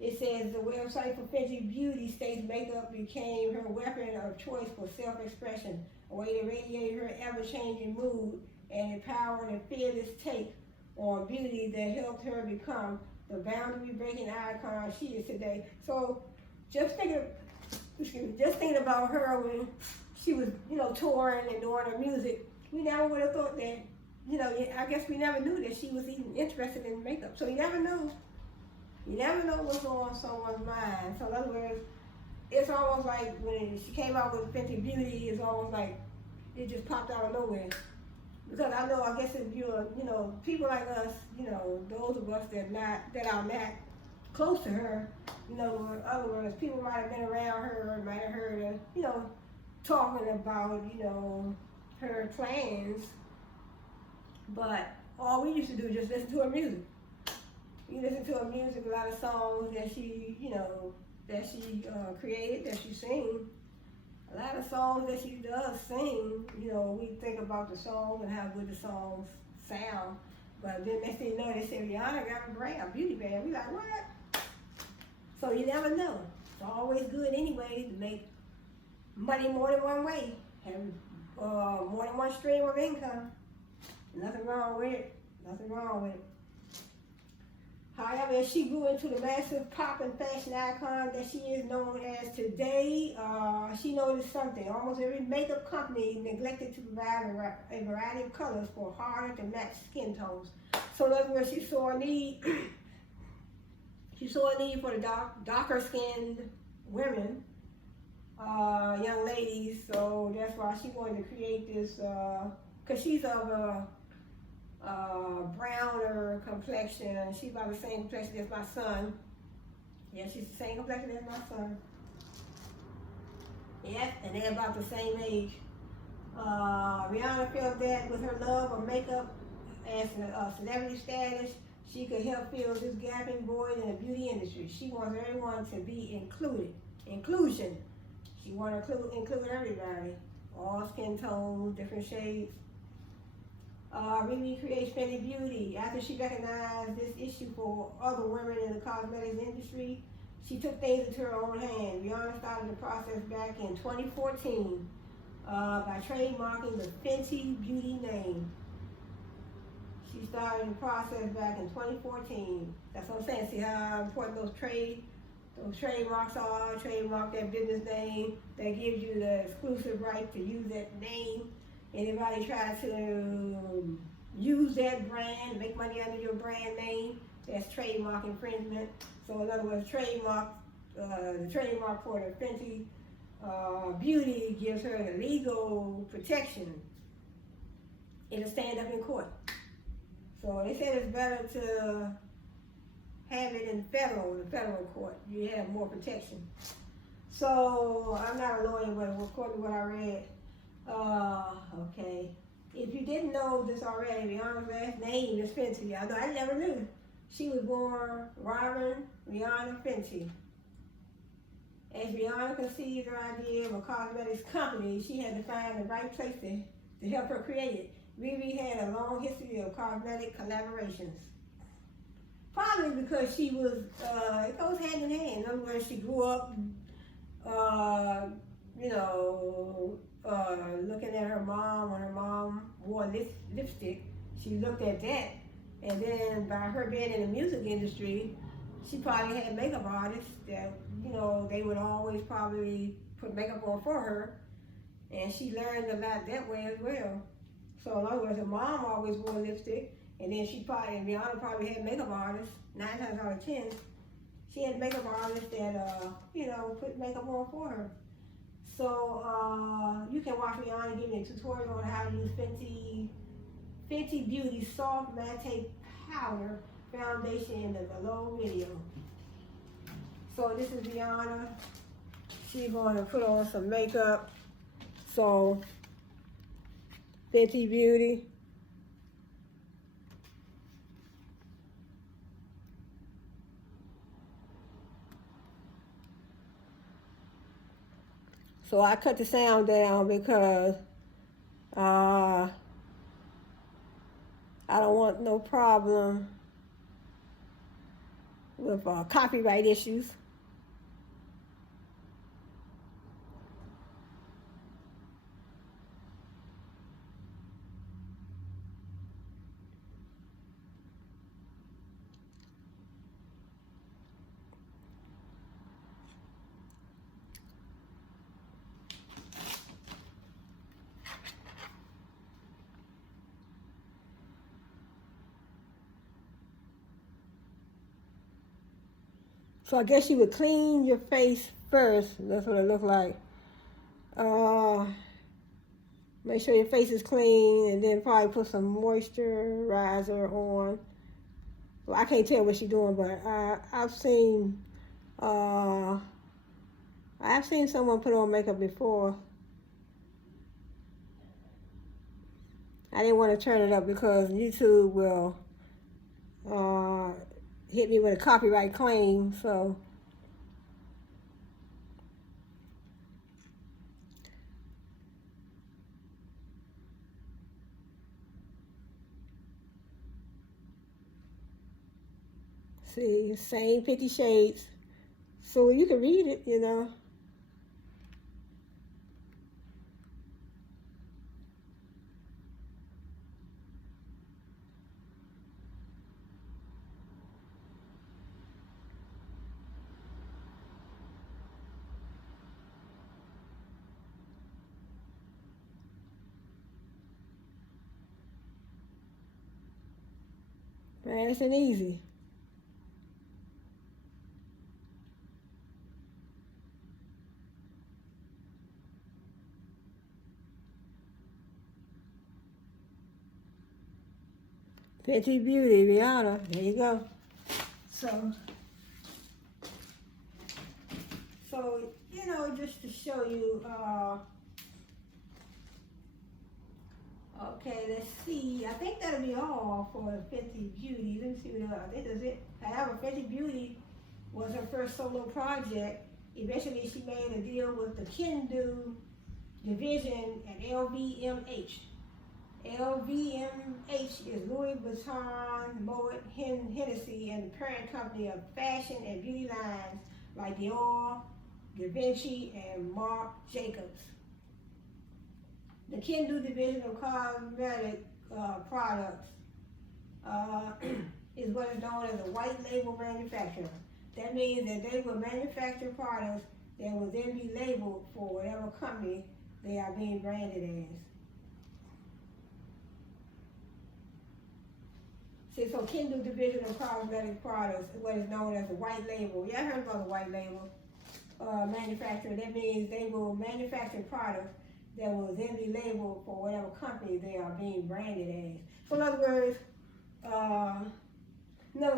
it says the website for Fenty Beauty states makeup became her weapon of choice for self-expression, a way to radiate her ever-changing mood and empower and fearless take on beauty that helped her become the boundary-breaking icon she is today. So just thinking about her when she was, touring and doing her music, we never would have thought that, I guess we never knew that she was even interested in makeup. So you never know what's on someone's mind. So in other words, it's almost like when she came out with Fenty Beauty, it's almost like it just popped out of nowhere. Because I guess if you're, people like us, those of us that are not close to her, in other words, people might have been around her, might have heard her, talking about, her plans. But all we used to do is just listen to her music. We listen to her music, a lot of songs that she, created, that she sings. A lot of songs that she does sing, we think about the songs and how good the songs sound. But then next thing you know, they say, Rihanna got a beauty brand. We like, what? So you never know. It's always good anyway to make money more than one way. Have more than one stream of income. Nothing wrong with it. However, as she grew into the massive pop and fashion icon that she is known as today, she noticed something. Almost every makeup company neglected to provide a variety of colors for harder to match skin tones. So in other words, she saw a need for the darker skinned women, young ladies. So that's why she wanted to create this, because she's of a browner complexion. She's about the same complexion as my son. Yeah, she's the same complexion as my son. Yep, and they're about the same age. Rihanna felt that with her love of makeup and celebrity status, she could help fill this gaping void in the beauty industry. She wants everyone to be included. Inclusion. She wants to include everybody. All skin tones, different shades. Riri creates Fenty Beauty. After she recognized this issue for other women in the cosmetics industry, she took things into her own hand. Rihanna started the process back in 2014 by trademarking the Fenty Beauty name. She started the process back in 2014. That's what I'm saying. See how important those trademarks are. Trademark that business name that gives you the exclusive right to use that name. Anybody try to use that brand, make money under your brand name, that's trademark infringement. So in other words, the trademark for the Fenty Beauty gives her the legal protection. It'll stand up in court. So they said it's better to have it in the federal court. You have more protection. So I'm not a lawyer, but according to what I read, okay. If you didn't know this already, Rihanna's last name is Fenty. I never knew. She was born Robin Rihanna Fenty. As Rihanna conceived her idea of a cosmetics company, she had to find the right place to help her create it. Riri had a long history of cosmetic collaborations. Probably because she was, it goes hand in hand. In other words, she grew up, looking at her mom. When her mom wore lipstick, she looked at that. And then by her being in the music industry, she probably had makeup artists that, you know, they would always probably put makeup on for her, and she learned a lot that way as well. So in other words, her mom always wore lipstick, and then and Rihanna probably had makeup artists, 9 times out of 10, she had makeup artists that, you know, put makeup on for her. So you can watch Rihanna give me a tutorial on how to use Fenty Beauty Soft Matte Powder Foundation in the below video. So this is Rihanna. She's going to put on some makeup. So Fenty Beauty. So I cut the sound down because I don't want no problem with copyright issues. So I guess you would clean your face first. That's what it looked like. Make sure your face is clean, and then probably put some moisturizer on. Well, I can't tell what she's doing, but I've seen someone put on makeup before. I didn't want to turn it up because YouTube will hit me with a copyright claim, so see, same 50 Shades, so you can read it, you know. Fast and easy. Fenty Beauty, Rihanna, there you go. So, you know, just to show you, okay, let's see. I think that'll be all for Fenty Beauty. Let me see what else. I think that's it. However, Fenty Beauty was her first solo project. Eventually, she made a deal with the Kendu division at LVMH. LVMH is Louis Vuitton, Moet Hennessy, and the parent company of fashion and beauty lines like Dior, Da Vinci, and Marc Jacobs. The Kendu division of cosmetic products is what is known as a white label manufacturer. That means that they will manufacture products that will then be labeled for whatever company they are being branded as. See, so Kendu division of cosmetic products is what is known as a white label. Yeah, I heard about the white label manufacturer. That means they will manufacture products that will then be labeled for whatever company they are being branded as. So in other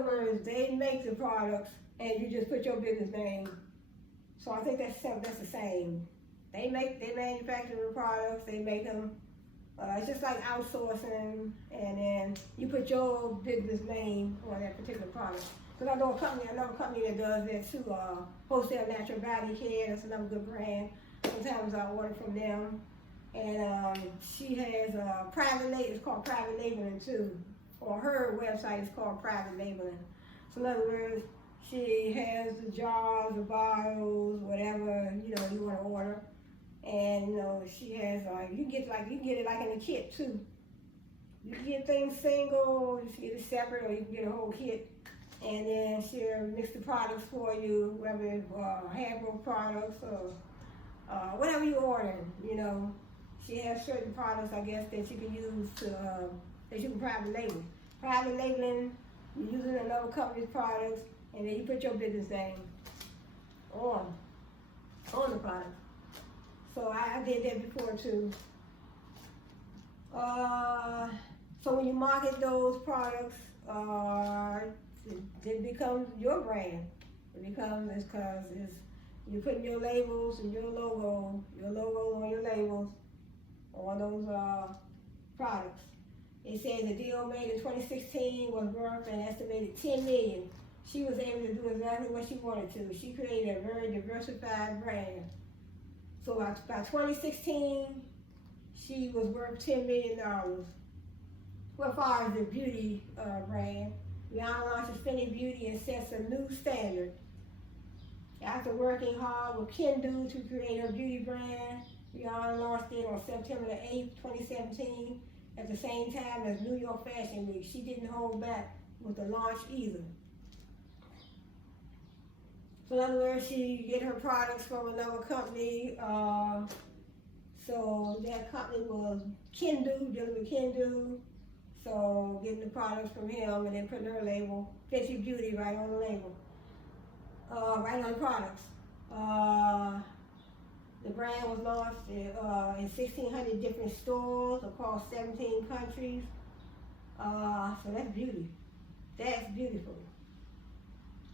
words, they make the products and you just put your business name. So I think that's the same. They manufacture the products, they make them. It's just like outsourcing, and then you put your business name on that particular product. Because I know another company that does that too, Wholesale Natural Body Care. That's another good brand. Sometimes I order from them. And she has it's called private labeling too. Or her website is called private labeling. So in other words, she has the jars, the bottles, whatever, you know, you want to order. And you know, she has you can get it like in a kit too. You can get things single, you can get it separate, or you can get a whole kit. and then she'll mix the products for you, whether it's hair growth products or whatever you order. You know, she has certain products, I guess, that you can use to that you can private label. Private labeling, you're using another company's products, and then you put your business name on the product. So I did that before too. So when you market those products, it becomes your brand. It becomes, because you're putting your labels and your logo on your labels on those products. It says the deal made in 2016 was worth an estimated $10 million. She was able to do exactly what she wanted to. She created a very diversified brand. So by 2016, she was worth $10 million. Well, as far as the beauty brand, Rihanna launches Fenty Beauty and sets a new standard. After working hard with Kendu to create her beauty brand, Rihanna launched it on September the 8th, 2017, at the same time as New York Fashion Week. She didn't hold back with the launch either. So in other words, she get her products from another company. So that company was Kendu, dealing with Kendu. So getting the products from him and then putting her label, Fenty Beauty, right on the label, right on the products. The brand was launched in 1,600 different stores across 17 countries. So that's beauty. That's beautiful.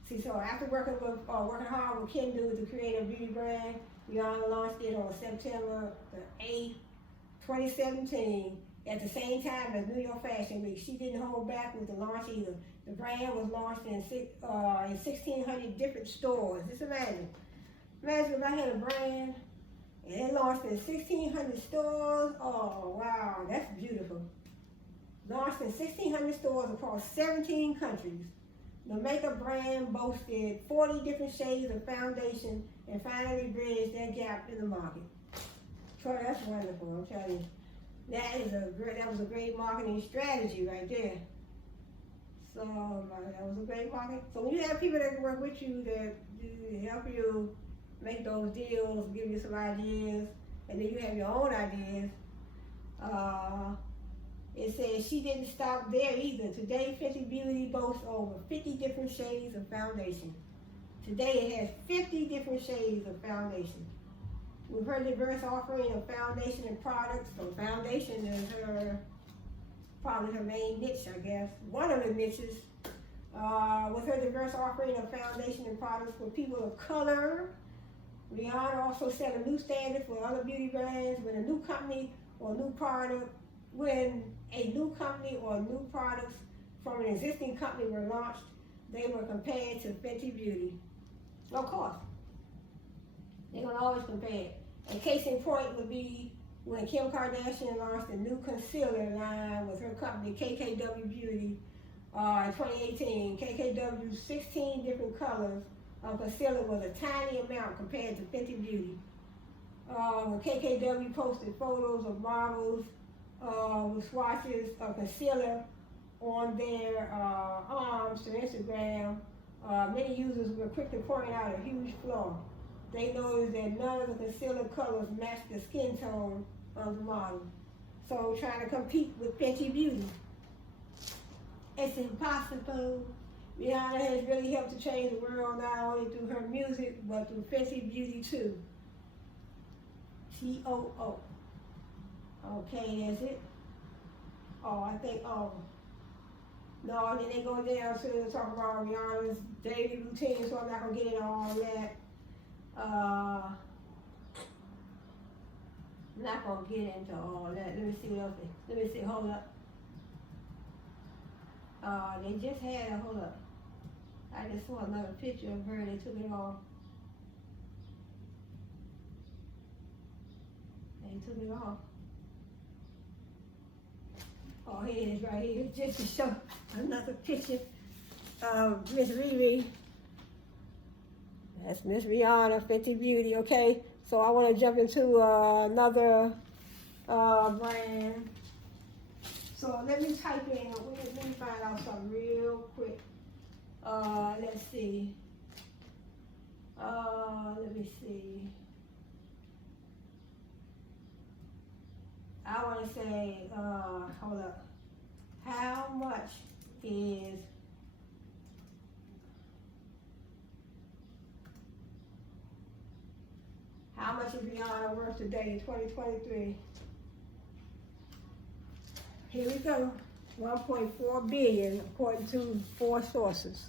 See, so after working hard with Kendu to create a beauty brand, Rihanna launched it on September the 8th, 2017, at the same time as New York Fashion Week. She didn't hold back with the launch either. The brand was launched in 1,600 different stores. Just imagine if I had a brand and it launched in 1,600 stores. Oh, wow, that's beautiful. Launched in 1,600 stores across 17 countries. The makeup brand boasted 40 different shades of foundation and finally bridged that gap in the market. So that's wonderful, I'm telling you. That was a great marketing strategy right there. So that was a great marketing. So when you have people that can work with you, that help you make those deals, give you some ideas, and then you have your own ideas, it says she didn't stop there either. Today, Fenty Beauty boasts over 50 different shades of foundation. Today, it has 50 different shades of foundation. With her diverse offering of foundation and products, so foundation is probably her main niche, I guess. One of the niches. With her diverse offering of foundation and products for people of color, Rihanna also set a new standard for other beauty brands. When a new company or new products from an existing company were launched, they were compared to Fenty Beauty. Of course, they're gonna always compare it. A case in point would be when Kim Kardashian launched a new concealer line with her company KKW Beauty in 2018. KKW's 16 different colors of concealer was a tiny amount compared to Fenty Beauty. When KKW posted photos of models with swatches of concealer on their arms to Instagram, many users were quick to point out a huge flaw. They noticed that none of the concealer colors matched the skin tone of the model. So trying to compete with Fenty Beauty, it's impossible. Rihanna has really helped to change the world not only through her music, but through Fenty Beauty too. T-O-O. Okay, that's it. No, and then they go down to talk about Rihanna's daily routine, so I'm not gonna get into all that. I'm not gonna get into all that. Let me see what else. Let me see, hold up. They just had, hold up. I just saw another picture of her, they took it off. They took it off. Oh, here it is right here, just to show another picture of Miss Riri. That's Miss Rihanna, Fenty Beauty, okay? So I want to jump into another brand. So let me type in, let me find out something real quick. Let's see. Let me see. I want to say, hold up. How much is Rihanna worth today in 2023? Here we go. 1.4 billion according to 4 sources.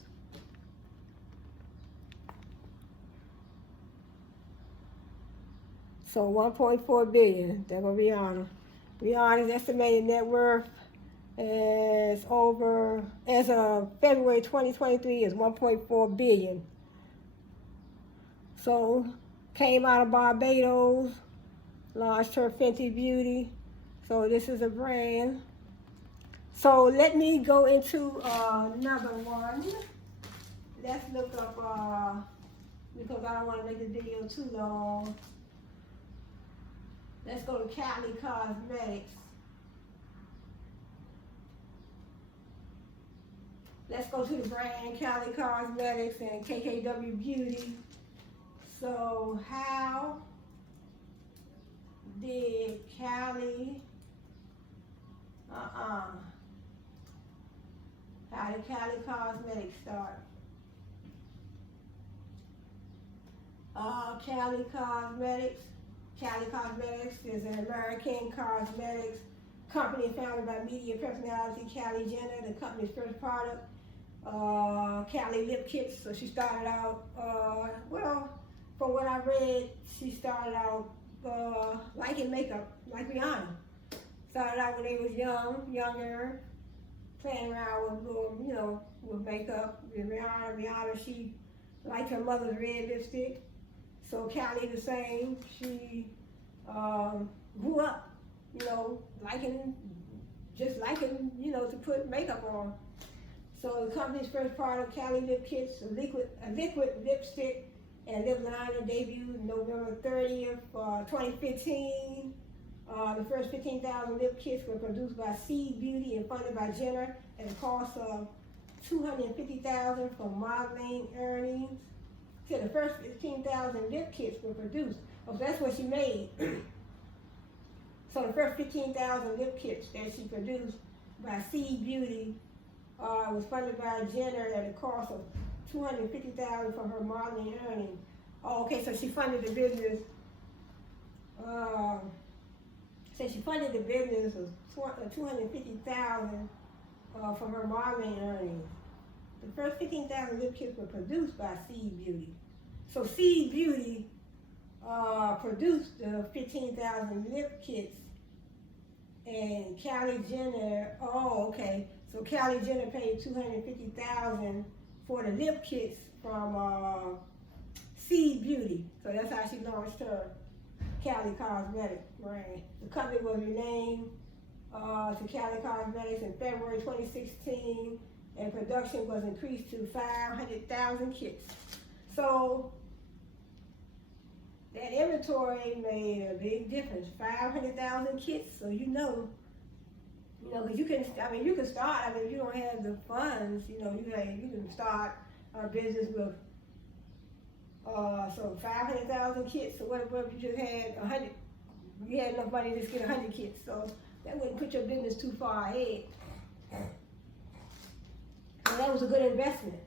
So 1.4 billion, there go Rihanna. Rihanna's estimated net worth is as of February 2023 is 1.4 billion. So came out of Barbados, launched her Fenty Beauty. So this is a brand. So let me go into another one. Let's look up, because I don't want to make the video too long. Let's go to Cali Cosmetics. Let's go to the brand Cali Cosmetics and KKW Beauty. So how did Cali, how did Cali Cosmetics start? Cali Cosmetics is an American cosmetics company founded by media personality Cali Jenner. The company's first product, Cali lip kits. So she started out, well, from what I read, she started out liking makeup, like Rihanna. Started out when they was younger, playing around with little, with makeup. Rihanna, she liked her mother's red lipstick. So Cali the same. She grew up, liking, to put makeup on. So the company's first product, Cali Lip Kits, a liquid lipstick and lip liner, debuted November 30th, 2015. The first 15,000 lip kits were produced by Seed Beauty and funded by Jenner at a cost of $250,000 from modeling earnings. So the first 15,000 lip kits were produced. Oh, so that's what she made. So the first 15,000 lip kits that she produced by Seed Beauty was funded by Jenner at a cost of $250,000 from her modeling earnings. Oh, okay, so she funded the business. Of $250,000 from her modeling earnings. The first 15,000 lip kits were produced by Seed Beauty. So Seed Beauty produced the 15,000 lip kits, and Cali Jenner. Oh, okay. So Cali Jenner paid $250,000 for the lip kits from Seed Beauty. So that's how she launched her Cali Cosmetics brand. The company was renamed to Cali Cosmetics in February 2016, and production was increased to 500,000 kits. So that inventory made a big difference. 500,000 kits. So because you can start. I mean, if you don't have the funds, you can start a business with. So 500,000 kits. So what if you just had 100? You had enough money to just get 100 kits. So that wouldn't put your business too far ahead. And that was a good investment.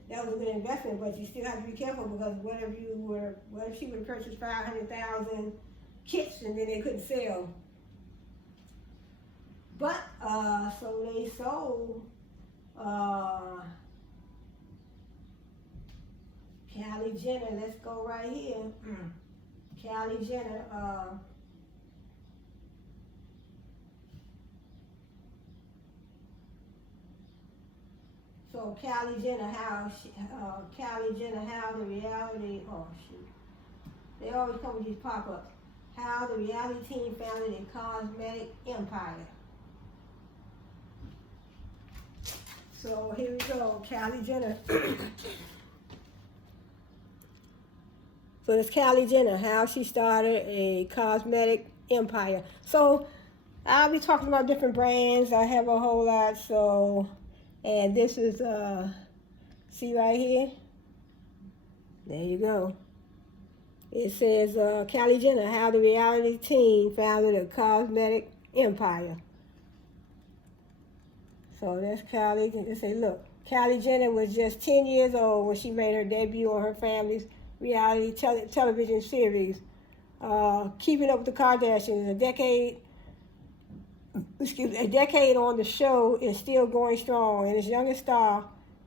But you still have to be careful, because what if she would have purchased 500,000 kits and then they couldn't sell? But so they sold Cali Jenner. Let's go right here. Cali Jenner. So Cali Jenner, how the reality, they always come with these pop-ups. How the reality team founded a cosmetic empire. So here we go, Cali Jenner. So it's Cali Jenner, how she started a cosmetic empire. So I'll be talking about different brands. I have a whole lot, and this is See right here? There you go. It says Kylie Jenner, how the reality teen founded a cosmetic empire. So that's Kylie. It say, look, Kylie Jenner was just 10 years old when she made her debut on her family's reality television series, Keeping Up with the Kardashians. A decade on the show is still going strong, and its youngest star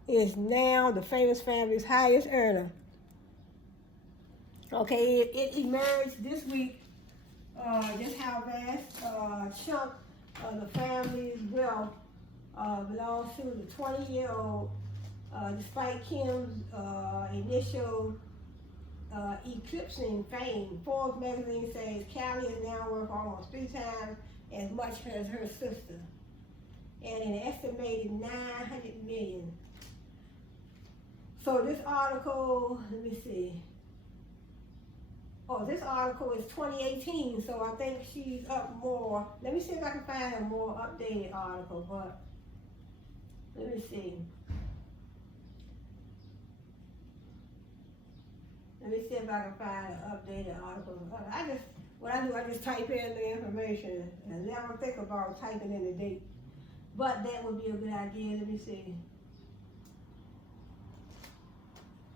is now the famous family's highest earner. Okay, it emerged this week just how vast chunk of the family's wealth belongs to the 20-year-old. Despite Kim's initial eclipsing fame, Forbes magazine says Callie is now worth almost 3 times as much as her sister, and an estimated $900 million. So this article, let me see. Oh, this article is 2018, so I think she's up more. Let me see if I can find a more updated article, but let me see. Let me see if I can find an updated article. I just type in the information and never think about typing in the date. But that would be a good idea. Let me see.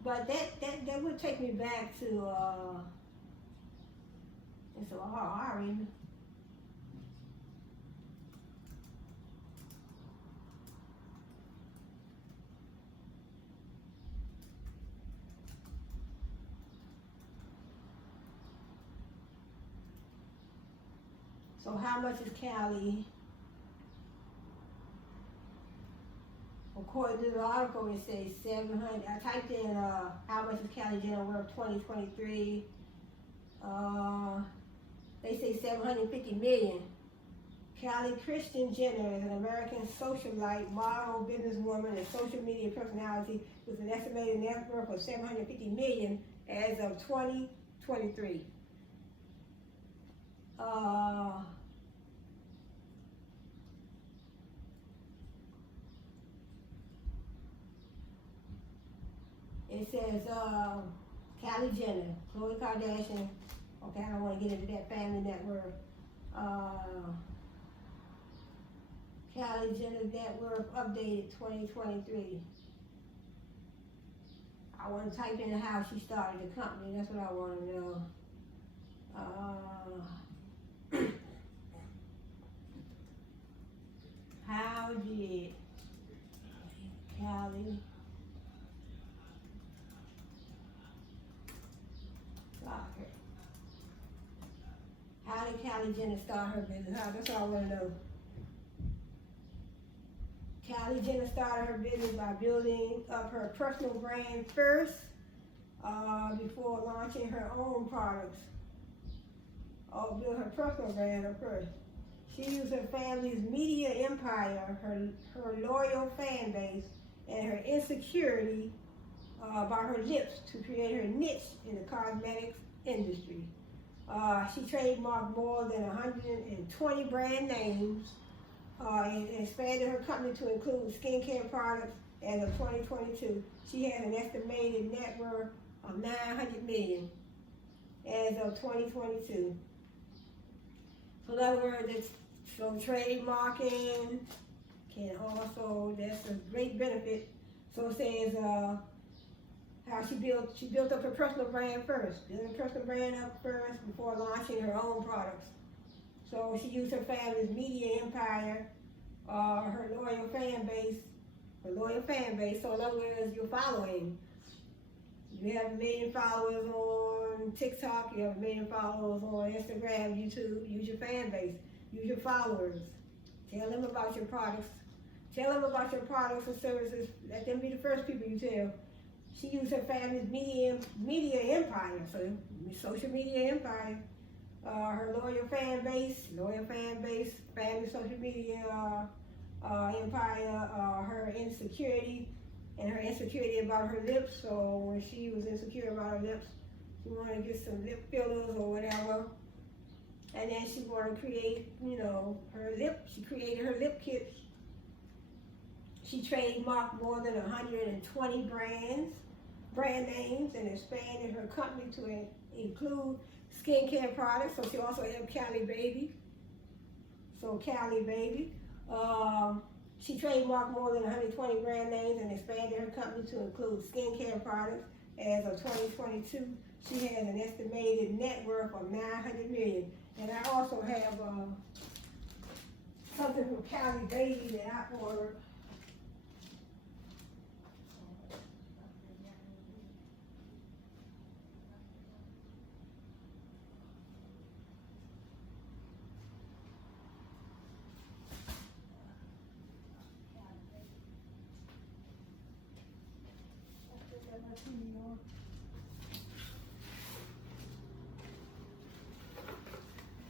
But that would take me back to it's a hard. So how much is Callie? According to the article, it says 700. I typed in how much is Callie Jenner worth 2023. They say 750 million. Callie Christian Jenner is an American socialite, model, businesswoman, and social media personality with an estimated net worth of 750 million as of 2023. It says Kylie Jenner, Khloe Kardashian. Okay, I don't want to get into that family network. Kylie Jenner's net worth updated 2023. I want to type in how she started the company. That's what I want to know. How did Kylie How did Kylie Jenner start her business? That's all I want to know. Kylie Jenner started her business by building up her personal brand first before launching her own products. Build her personal brand up first. She used her family's media empire, her loyal fan base, and her insecurity about her lips to create her niche in the cosmetics industry. She trademarked more than 120 brand names and expanded her company to include skincare products as of 2022. She has an estimated net worth of $900 million as of 2022. So in other words, so trademarking can also, that's a great benefit. So it says how she built up her personal brand first. Built her personal brand up first before launching her own products. So she used her family's media empire, her loyal fan base. So in other words, your following. You have 1 million followers on TikTok, you have 1 million followers on Instagram, YouTube. Use your fan base, use your followers. Tell them about your products. Tell them about your products and services. Let them be the first people you tell. She used her family's media empire, so social media empire. Her loyal fan base, family social media empire, her insecurity, and her insecurity about her lips. So when she was insecure about her lips, she wanted to get some lip fillers or whatever. And then she wanted to create, her lip. She created her lip kits. She trademarked more than 120 brand names, and expanded her company to include skincare products. So she also have Cali Baby. So Cali Baby. She trademarked more than 120 brand names and expanded her company to include skincare products. As of 2022, she has an estimated net worth of $900 million. And I also have something from Cali Baby that I ordered.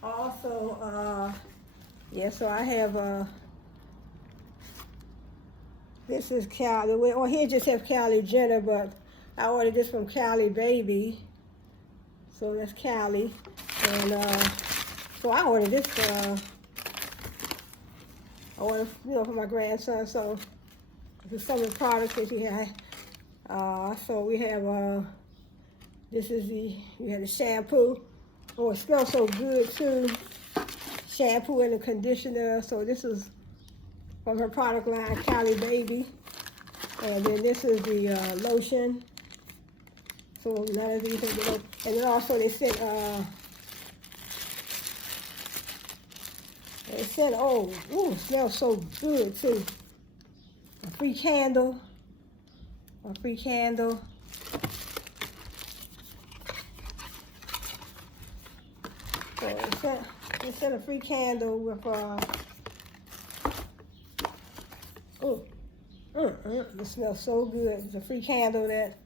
Also, yeah, so I have, this is Cali, well here just have Cali Jenner, but I ordered this from Cali Baby. So that's Cali. And so I ordered this for for my grandson. So for some of the products that he had. So we have, this is we had the shampoo. Oh, it smells so good too. Shampoo and the conditioner. So this is from her product line, Cali Baby. And then this is the lotion. So none of these are below. And then also they sent, oh, ooh, it smells so good too. A free candle. A free candle. So it sent a free candle with it smells so good. It's a free candle that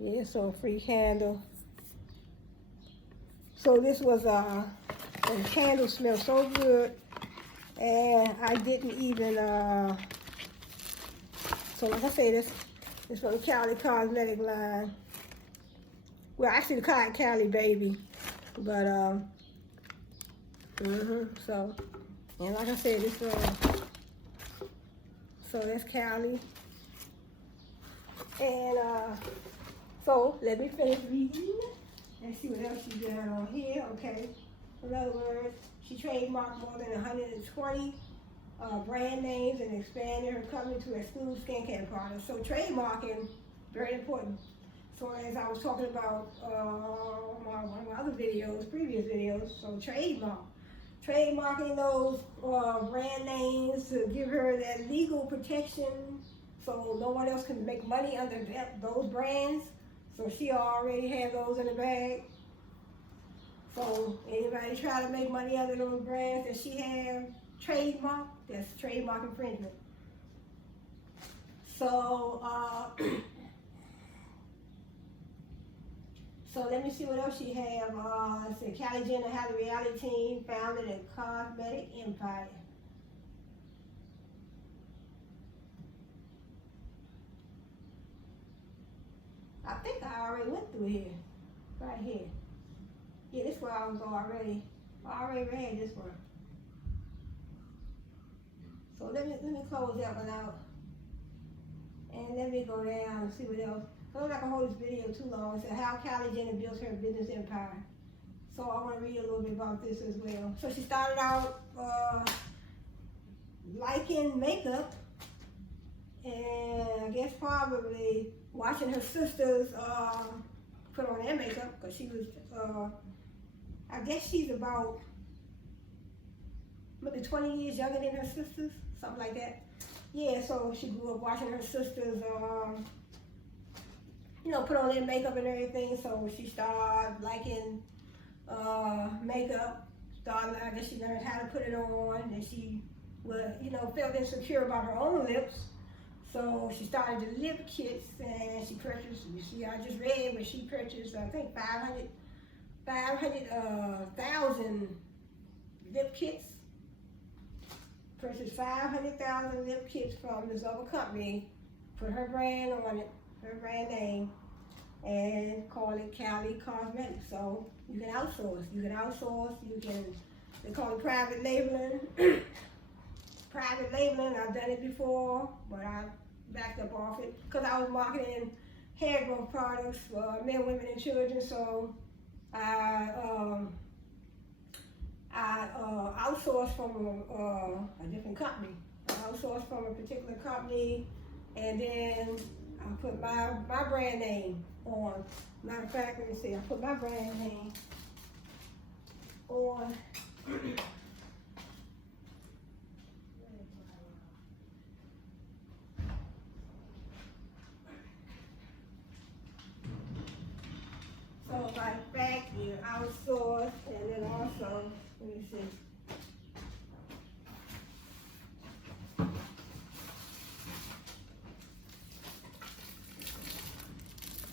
yeah, so a free candle. So this was the candle smells so good, and I didn't even so like I say, this is from the Cali Cosmetic line. Well, actually, the Cali Baby, but so, and like I said, this so that's Cali, and so let me finish reading and see what else she got on here. Okay, in other words, she trademarked more than 120 brand names and expanded her company to exclude skincare products. So trademarking, very important. So as I was talking about one of my other videos, previous videos, so trademarking those brand names to give her that legal protection, so no one else can make money under those brands. So she already had those in the bag. So anybody try to make money under those brands that she have trademark, that's trademark infringement. So so let me see what else she have. Let's see, Kylie Jenner had a reality team, founded a cosmetic empire. I think I already went through here, right here. Yeah, this one I was already. I already read this one. So let me close that one out, and let me go down and see what else. I'm not gonna hold this video too long. It said how Kylie Jenner built her business empire. So I want to read a little bit about this as well. So she started out liking makeup, and I guess probably watching her sisters put on their makeup, because she was, I guess she's about maybe 20 years younger than her sisters, something like that. Yeah, so she grew up watching her sisters, put on their makeup and everything. So she started liking makeup. I guess she learned how to put it on, and she felt insecure about her own lips. So she started the lip kits, and she purchased, you see, I just read where she purchased, I think 500,000 lip kits. Purchased 500,000 lip kits from this other company, put her brand on it, her brand name, and call it Cali Cosmetics. So you can outsource. They call it private labeling. private labeling. I've done it before, but I backed up off it because I was marketing hair growth products for men, women, and children. So I outsourced from a different company. I outsourced from a particular company, and then I put my brand name on. Matter of fact, let me see. I put my brand name on. So like back here, outsourced, and then also, let me see.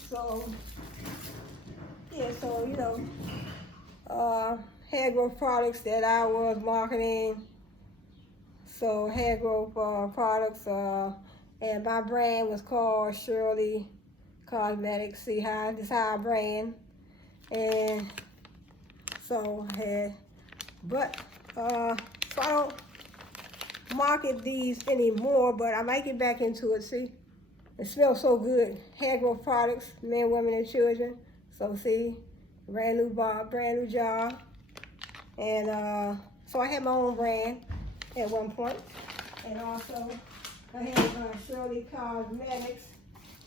So, yeah, so, you know, hair growth products that I was marketing. So hair growth products, and my brand was called Shirley Cosmetics. See how, this how I brand. And so I had, but, so I don't market these anymore, but I might get back into it, see? It smells so good. Hair growth products, men, women, and children. So see, brand new jar. And so I had my own brand at one point. And also, I had Shirley Cosmetics.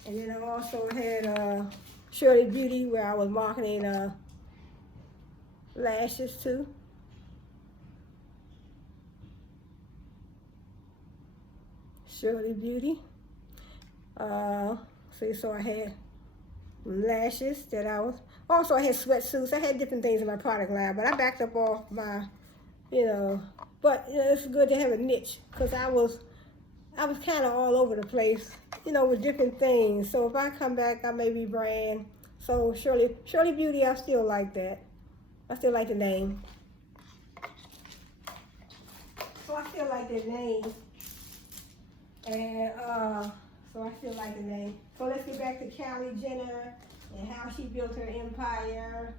And then I also had Shirley Beauty, where I was marketing lashes too. Shirley Beauty. See, so I had lashes that I was, also I had sweatsuits. I had different things in my product line, but I backed up off my, you know, but you know, it's good to have a niche, because I was kind of all over the place, you know, with different things. So if I come back, I may be brand. So Shirley Beauty, I still like that. I still like the name. So I still like the name. And so I still like the name. So let's get back to Kylie Jenner and how she built her empire.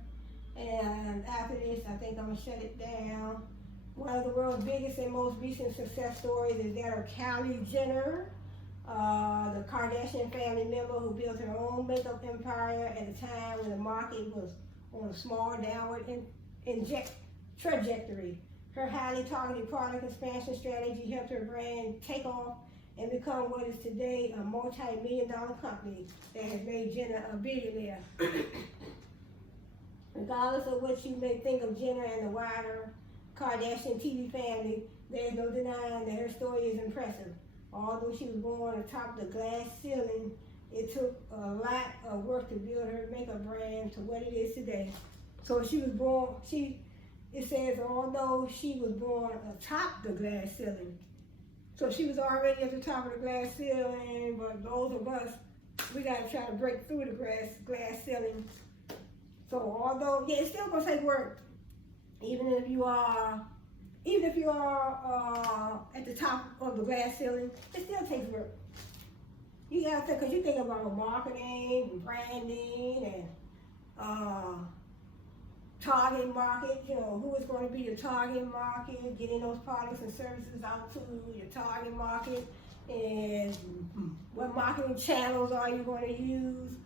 And after this, I think I'm gonna shut it down. One of the world's biggest and most recent success stories is that of Kylie Jenner, the Kardashian family member who built her own makeup empire at a time when the market was on a small downward trajectory. Her highly targeted product expansion strategy helped her brand take off and become what is today a multi-million-dollar company that has made Jenner a billionaire. Regardless of what you may think of Jenner and the wider Kardashian TV family, there is no denying that her story is impressive. Although she was born atop the glass ceiling, it took a lot of work to build her makeup brand to what it is today. So she was born, it says, although she was born atop the glass ceiling. So she was already at the top of the glass ceiling, but those of us, we gotta try to break through the glass ceiling. So although, yeah, it's still gonna take work. Even if you are at the top of the glass ceiling, it still takes work. You gotta think, because you think about marketing, and branding, and target market, you know, who is going to be your target market, getting those products and services out to your target market, and what marketing channels are you going to use,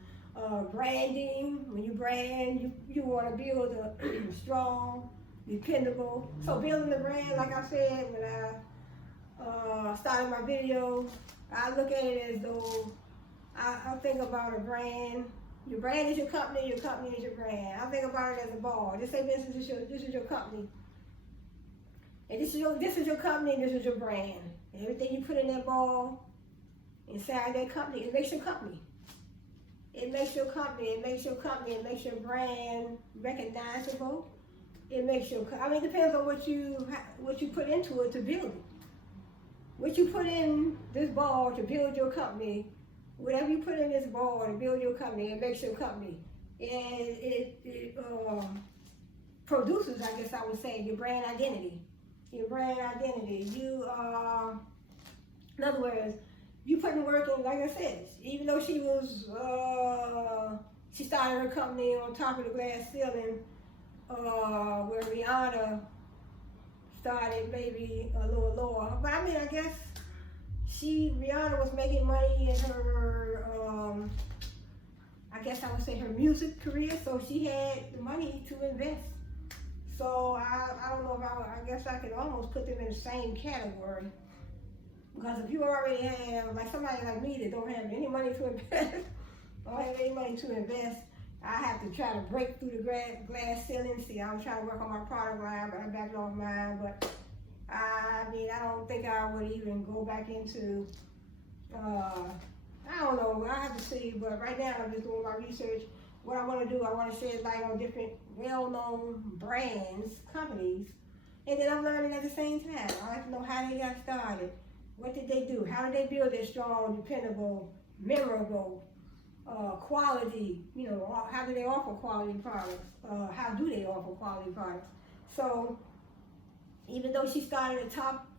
branding. When you brand, you want to build a strong, dependable. So building the brand, like I said, when I started my video, I look at it as though I think about a brand. Your brand is your company is your brand. I think about it as a ball. Just say this is your company. And this is your company and this is your brand. And everything you put in that ball inside that company, it makes your company. It makes your company, it makes your company, it makes your brand recognizable. It makes your, I mean, it depends on what you put into it to build it. What you put in this ball to build your company, whatever you put in this ball to build your company, it makes your company. And it produces, I guess I would say, your brand identity. Your brand identity. You, in other words, you putting work in, like I said, even though she was, she started her company on top of the glass ceiling, where Rihanna started maybe a little lower. But I mean, I guess Rihanna was making money in her, I guess I would say her music career, so she had the money to invest. So I don't know if I guess I could almost put them in the same category. Because if you already have, like somebody like me that don't have any money to invest, don't have any money to invest, I have to try to break through the glass ceiling. See, I was trying to work on my product line, but I backed off mine. But I mean, I don't think I would even go back into, I don't know, I have to see. But right now, I'm just doing my research. What I want to do, I want to shed light on different well-known brands, companies, and then I'm learning at the same time. I like to know how they got started. What did they do? How did they build their strong, dependable, memorable, quality, how do they offer quality products? How do they offer quality products? So even though she started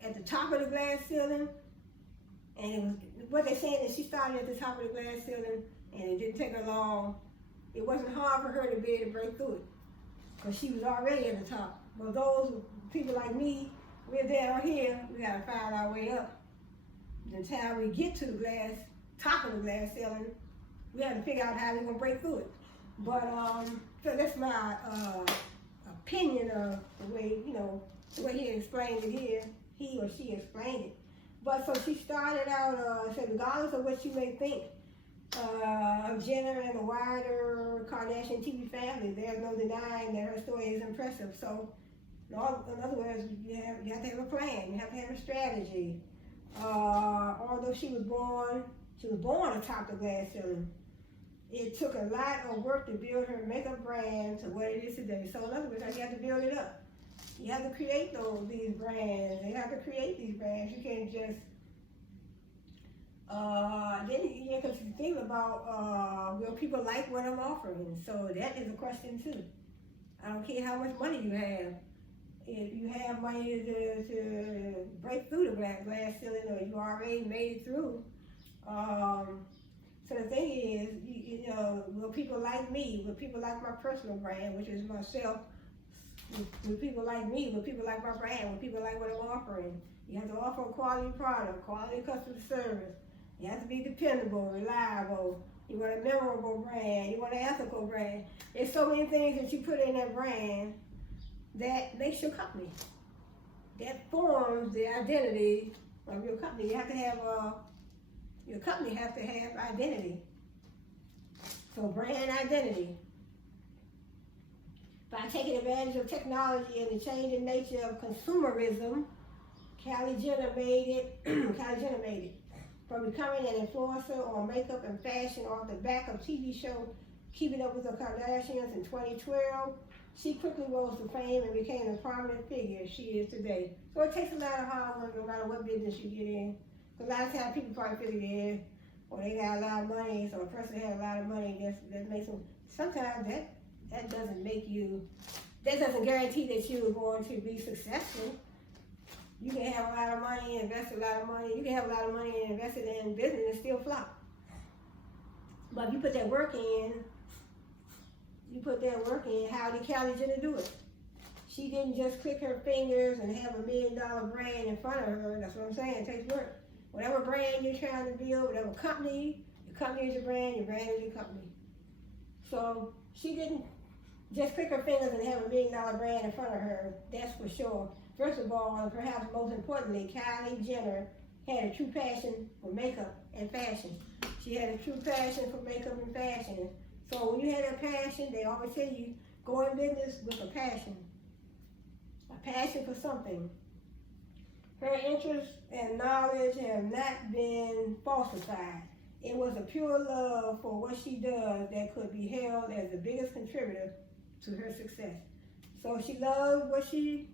at the top of the glass ceiling, and it was, what they're saying is she started at the top of the glass ceiling, and it didn't take her long. It wasn't hard for her to be able to break through it, because she was already at the top. But those people like me, we're down here, we gotta find our way up. The time we get to the top of the glass ceiling, we have to figure out how we're gonna break through it. But so that's my opinion of the way he explained it here. He or she explained it. But so she started out, said regardless of what you may think of Jenner and the wider Kardashian TV family, there's no denying that her story is impressive. So in other words, you have to have a plan. You have to have a strategy. Although she was born atop the glass ceiling, it took a lot of work to build her makeup brand to what it is today. So in other words, you have to build it up. You have to create these brands. You have to create these brands. You can't just because you think about will people like what I'm offering? So that is a question too. I don't care how much money you have. If you have money to break through the glass ceiling, or you already made it through. So the thing is, will people like me? Will people like my personal brand, which is myself? Will people like me? Will people like my brand? Will people like what I'm offering? You have to offer a quality product, quality customer service. You have to be dependable, reliable. You want a memorable brand. You want an ethical brand. There's so many things that you put in that brand that makes your company. That forms the identity of your company. You have to have your company has to have identity. So brand identity. By taking advantage of technology and the changing nature of consumerism, Kylie Jenner made it. From becoming an influencer on makeup and fashion off the back of TV show Keeping Up with the Kardashians in 2012, she quickly rose to fame and became the prominent figure she is today. So it takes a lot of hard work no matter what business you get in. Because a lot of times people probably figure, well, they got a lot of money, so a person has a lot of money, that makes them, sometimes that doesn't guarantee that you're going to be successful. You can have a lot of money, invest a lot of money. You can have a lot of money and invest it in business and still flop. But if you put that work in, how did Kylie Jenner do it? She didn't just click her fingers and have $1 million brand in front of her. That's what I'm saying, it takes work. Whatever brand you're trying to build, whatever company, your company is your brand is your company. So she didn't just click her fingers and have $1 million brand in front of her, that's for sure. First of all, and perhaps most importantly, Kylie Jenner had a true passion for makeup and fashion. She had a true passion for makeup and fashion. So when you have that passion, they always tell you, go in business with a passion for something. Her interest and knowledge have not been falsified. It was a pure love for what she does that could be held as the biggest contributor to her success. So she loved what she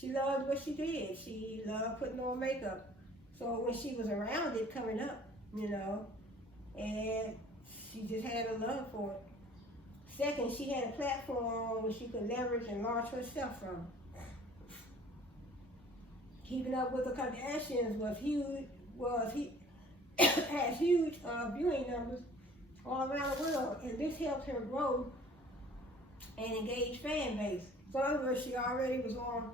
did. She loved putting on makeup. So when she was around it coming up, and she just had a love for it. Second, she had a platform where she could leverage and launch herself from. Keeping Up with the Kardashians has huge viewing numbers all around the world, and this helped her grow and engage fan base. So in other words, she already was on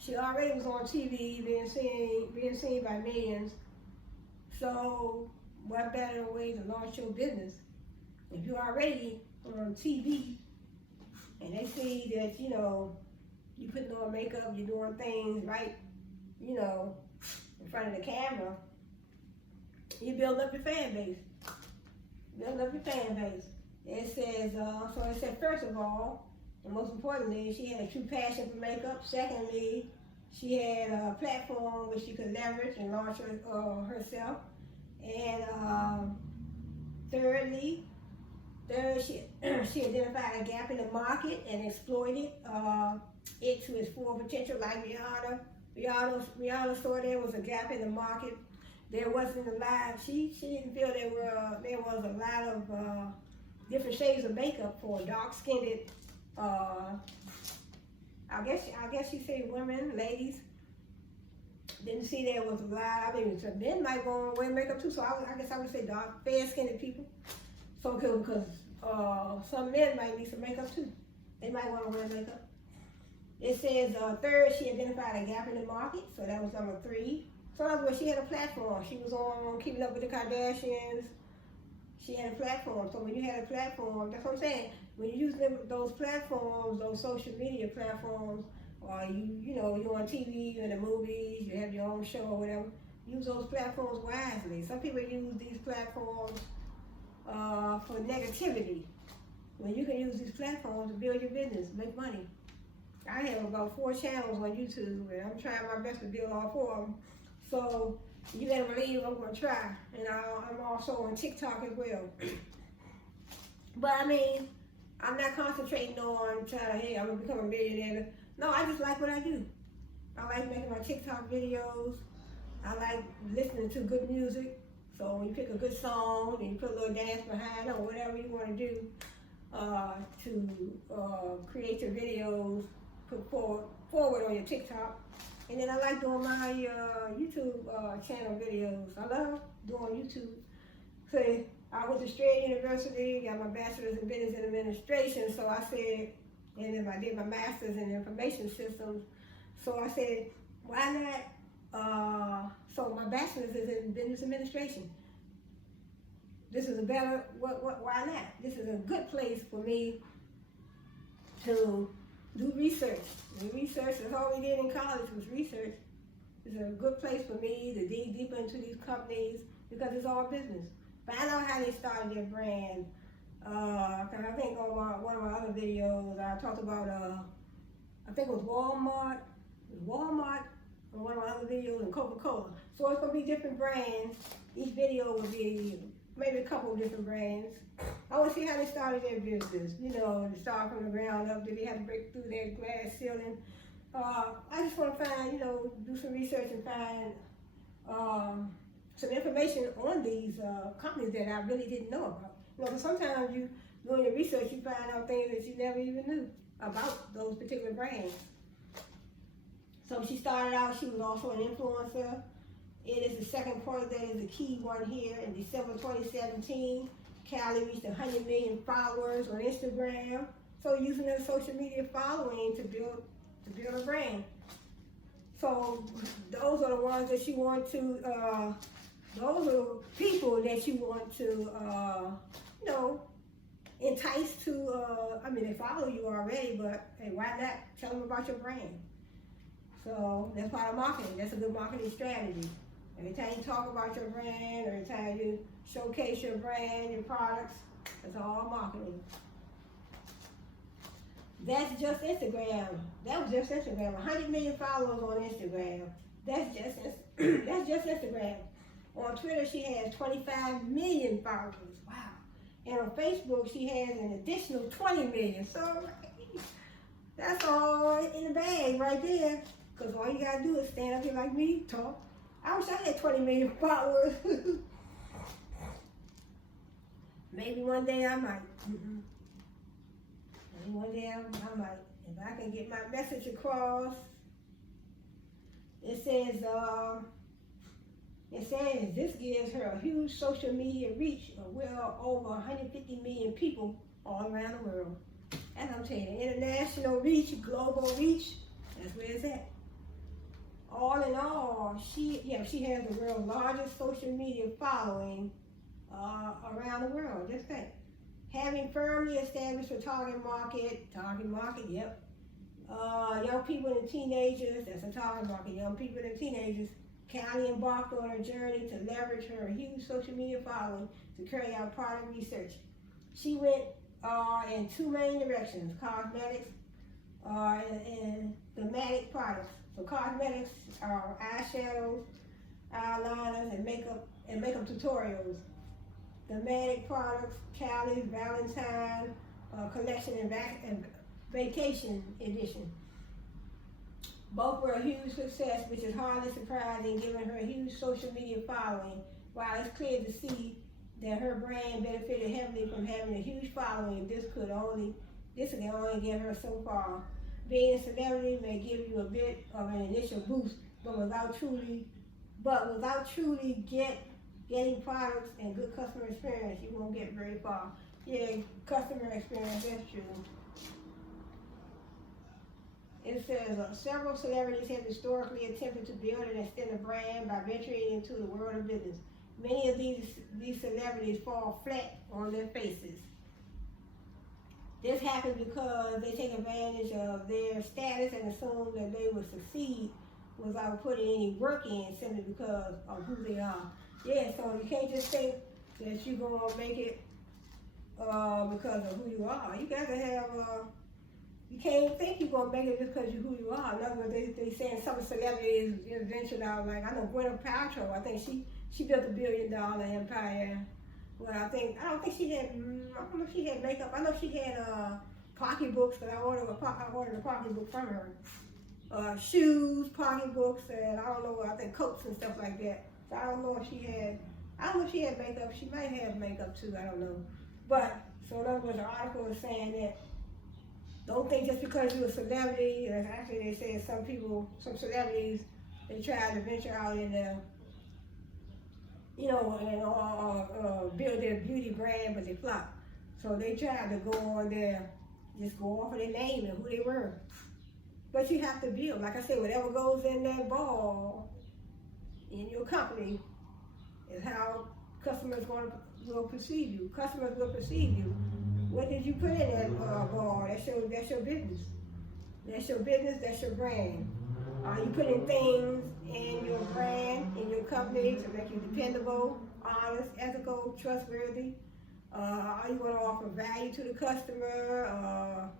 She already was on TV, being seen by millions. So, what better way to launch your business? If you're already on TV and they see that, you putting on makeup, you're doing things right, in front of the camera, you build up your fan base. Build up your fan base. It says, first of all, and most importantly, she had a true passion for makeup. Secondly, she had a platform where she could leverage and launch herself. And third, she identified a gap in the market and exploited it to its full potential. Like Rihanna saw there was a gap in the market. There wasn't a lot. She didn't feel there was a lot of different shades of makeup for dark-skinned. I guess you say women, ladies. Didn't see there was a lot. I mean, some men might want to wear makeup too. So I guess I would say dark, fair-skinned people. So because some men might need some makeup too. They might want to wear makeup. It says third, she identified a gap in the market. So that was number 3. So in other words, she had a platform. She was on Keeping Up with the Kardashians. She had a platform. So when you had a platform, that's what I'm saying. When you use those platforms, those social media platforms, or you're on TV, you're in the movies, you have your own show or whatever, use those platforms wisely. Some people use these platforms for negativity. When you can use these platforms to build your business, make money. I have about 4 channels on YouTube, and I'm trying my best to build all 4 of them. So you better believe I'm going to try. And I'm also on TikTok as well. But I mean, I'm not concentrating on trying to, hey, I'm going to become a millionaire. No, I just like what I do. I like making my TikTok videos. I like listening to good music. So when you pick a good song and you put a little dance behind it or whatever you want to do to create your videos, put forward on your TikTok. And then I like doing my YouTube channel videos. I love doing YouTube. So I went to Straight University, got my bachelor's in business and administration. So I said, and then I did my master's in information systems. So I said, why not? So my bachelor's is in business administration. This is a better, why not? This is a good place for me to do research. And research is all we did in college was research. It's a good place for me to dig deeper into these companies because it's all business. Find out how they started their brand. Cause I think on one of my other videos I talked about I think it was Walmart on one of my other videos, and Coca-Cola. So it's gonna be different brands. Each video will be maybe a couple of different brands. I want to see how they started their business. To start from the ground up. Did they have to break through their glass ceiling? I just want to find, do some research and find some information on these companies that I really didn't know about. Because sometimes you doing your research, you find out things that you never even knew about those particular brands. So she started out, she was also an influencer. It is the second part that is the key one here. In December 2017, Callie reached 100 million followers on Instagram. So using her social media following to build a brand. So those are the ones that you want to, those are the people that you want to, entice to, they follow you already, but hey, why not tell them about your brand? So that's part of marketing. That's a good marketing strategy. Every time you talk about your brand, every time you showcase your brand, your products, it's all marketing. That's just Instagram. That was just Instagram. 100 million followers on Instagram. That's just Instagram. On Twitter, she has 25 million followers. Wow. And on Facebook, she has an additional 20 million. So that's all in the bag right there. Because all you got to do is stand up here like me, talk. I wish I had 20 million followers. Maybe one day I might. Maybe one day I might. If I can get my message across. It says this gives her a huge social media reach of well over 150 million people all around the world. As I'm saying, international reach, global reach, that's where it's at. all in all, she has the world's largest social media following around the world. Just think. Having firmly established a target market, yep. Young people and teenagers, that's a target market, young people and teenagers. Callie embarked on a journey to leverage her huge social media following to carry out product research. She went in two main directions: cosmetics and thematic products. So cosmetics are eyeshadows, eyeliners, and makeup tutorials. Thematic products, Callie's Valentine collection and vacation edition. Both were a huge success, which is hardly surprising given her huge social media following. While it's clear to see that her brand benefited heavily from having a huge following, this can only get her so far. Being a celebrity may give you a bit of an initial boost, but without truly getting products and good customer experience, you won't get very far. Yeah, customer experience, that's true. It says, several celebrities have historically attempted to build and extend a brand by venturing into the world of business. Many of these celebrities fall flat on their faces. This happens because they take advantage of their status and assume that they will succeed without putting any work in simply because of who they are. Yeah, so you can't just think that you're going to make it because of who you are. You got to have, you can't think you're going to make it just because you're who you are. In other words, they saying some celebrities ventured out, like I know Gwyneth Paltrow, I think she built $1 billion empire. Well, I don't think she had, I don't know if she had makeup. I know she had pocketbooks, because I ordered a pocketbook from her. Shoes, pocketbooks, and I don't know, I think coats and stuff like that. So I don't know if she had makeup. She might have makeup too, I don't know. But, so in other words, the article is saying that don't think just because you're a celebrity, and actually they say some celebrities, they try to venture out into, and build their beauty brand, but they flop. So they try to go on there, just go off of their name and who they were. But you have to build, like I said, whatever goes in that ball in your company is how customers will perceive you. Customers will perceive you. What did you put in that ball? That's your business. That's your business, that's your brand. Are you putting things in your brand, in your company to make you dependable, honest, ethical, trustworthy? Are you going to offer value to the customer?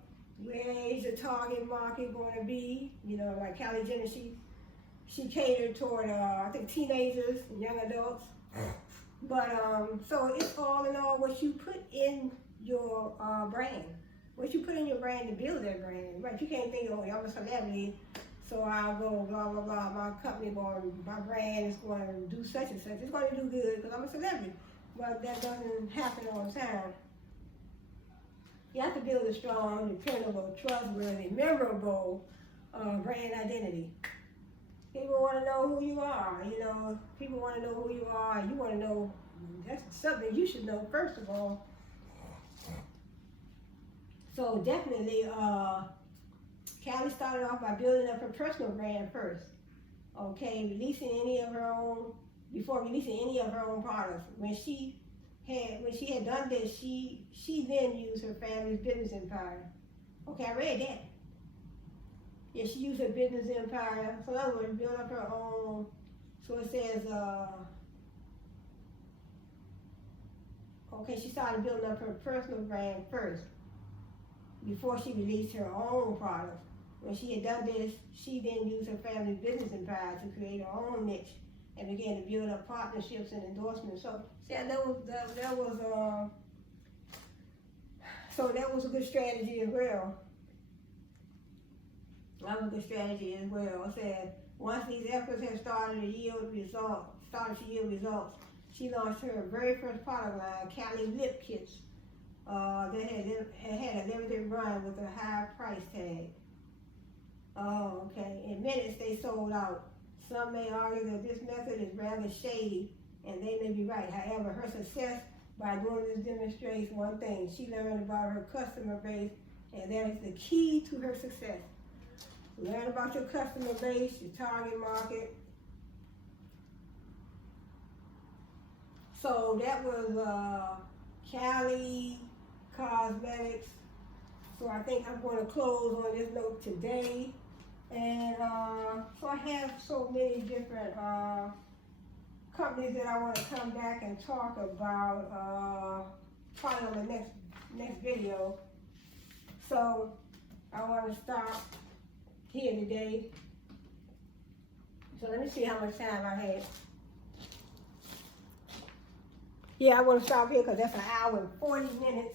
Where is your target market going to be? Like Kylie Jenner, she catered toward, I think, teenagers and young adults. But, so it's all in all what you put in your brand. What you put in your brand to build that brand. Right? You can't think, oh, I'm a celebrity, so I'll go blah, blah, blah. My brand is going to do such and such. It's going to do good because I'm a celebrity. But that doesn't happen all the time. You have to build a strong, dependable, trustworthy, memorable brand identity. People want to know who you are, People want to know who you are, and you want to know, that's something you should know first of all. So definitely, Callie started off by building up her personal brand first. Okay, before releasing any of her own products. When she had done this, she then used her family's business empire. Okay, I read that. Yeah, she used her business empire. So in other words, build up her own. So it says, okay, she started building up her personal brand first before she released her own products. When she had done this, she then used her family's business empire to create her own niche and began to build up partnerships and endorsements. So, that was a good strategy as well. That was a good strategy as well. It said, once these efforts have started to yield results, she launched her very first product line, Callie Lip Kits, that had a limited run with a high price tag. Oh, okay. In minutes, they sold out. Some may argue that this method is rather shady, and they may be right. However, her success by doing this demonstrates one thing. She learned about her customer base, and that is the key to her success. Learn about your customer base, your target market. So that was Cali Cosmetics. So I think I'm going to close on this note today. And so I have so many different companies that I want to come back and talk about probably on the next video. So I want to stop here today. So let me see how much time I have. Yeah, I want to stop here because that's an hour and 40 minutes.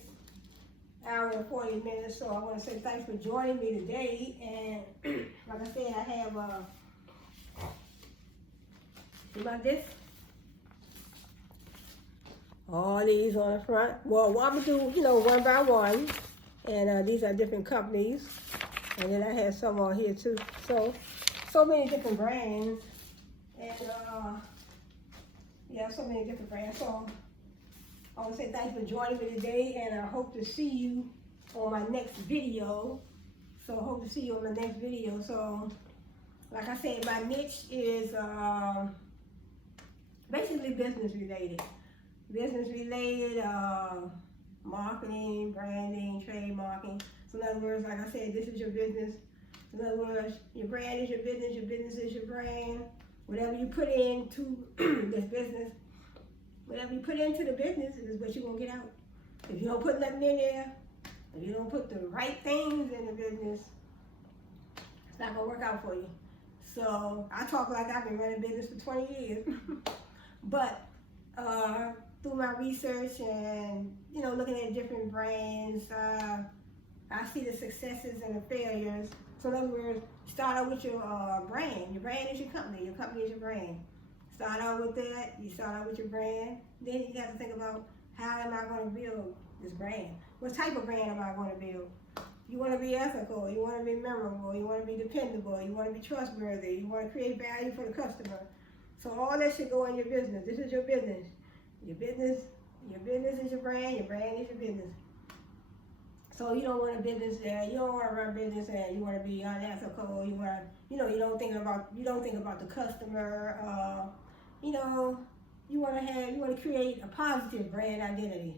Hour and 40 minutes. So I want to say thanks for joining me today. And like I said, I have about this. All these on the front. Well, I'm going to do, one by one. And these are different companies. And then I have some on here too. So many different brands. And yeah, so many different brands. So I want to say thanks for joining me today, and I hope to see you on my next video. So I hope to see you on the next video. So, like I said, my niche is basically business related. Business related, marketing, branding, trademarking. So in other words, like I said, this is your business. In other words, your brand is your business is your brand. Whatever you put into this business, whatever you put into the business is what you're going to get out. If you don't put nothing in there, if you don't put the right things in the business, it's not going to work out for you. So I talk like I've been running business for 20 years. But through my research and, looking at different brands, I see the successes and the failures. So in other words, start out with your brand. Your brand is your company. Your company is your brand. Start out with that. You start out with your brand. Then you have to think about, how am I going to build this brand? What type of brand am I going to build? You want to be ethical. You want to be memorable. You want to be dependable. You want to be trustworthy. You want to create value for the customer. So all that should go in your business. This is your business. Your business is your brand. Your brand is your business. So you don't want a business that you don't want to run business and you want to be unethical. You want to, you don't think about the customer. You want to create a positive brand identity.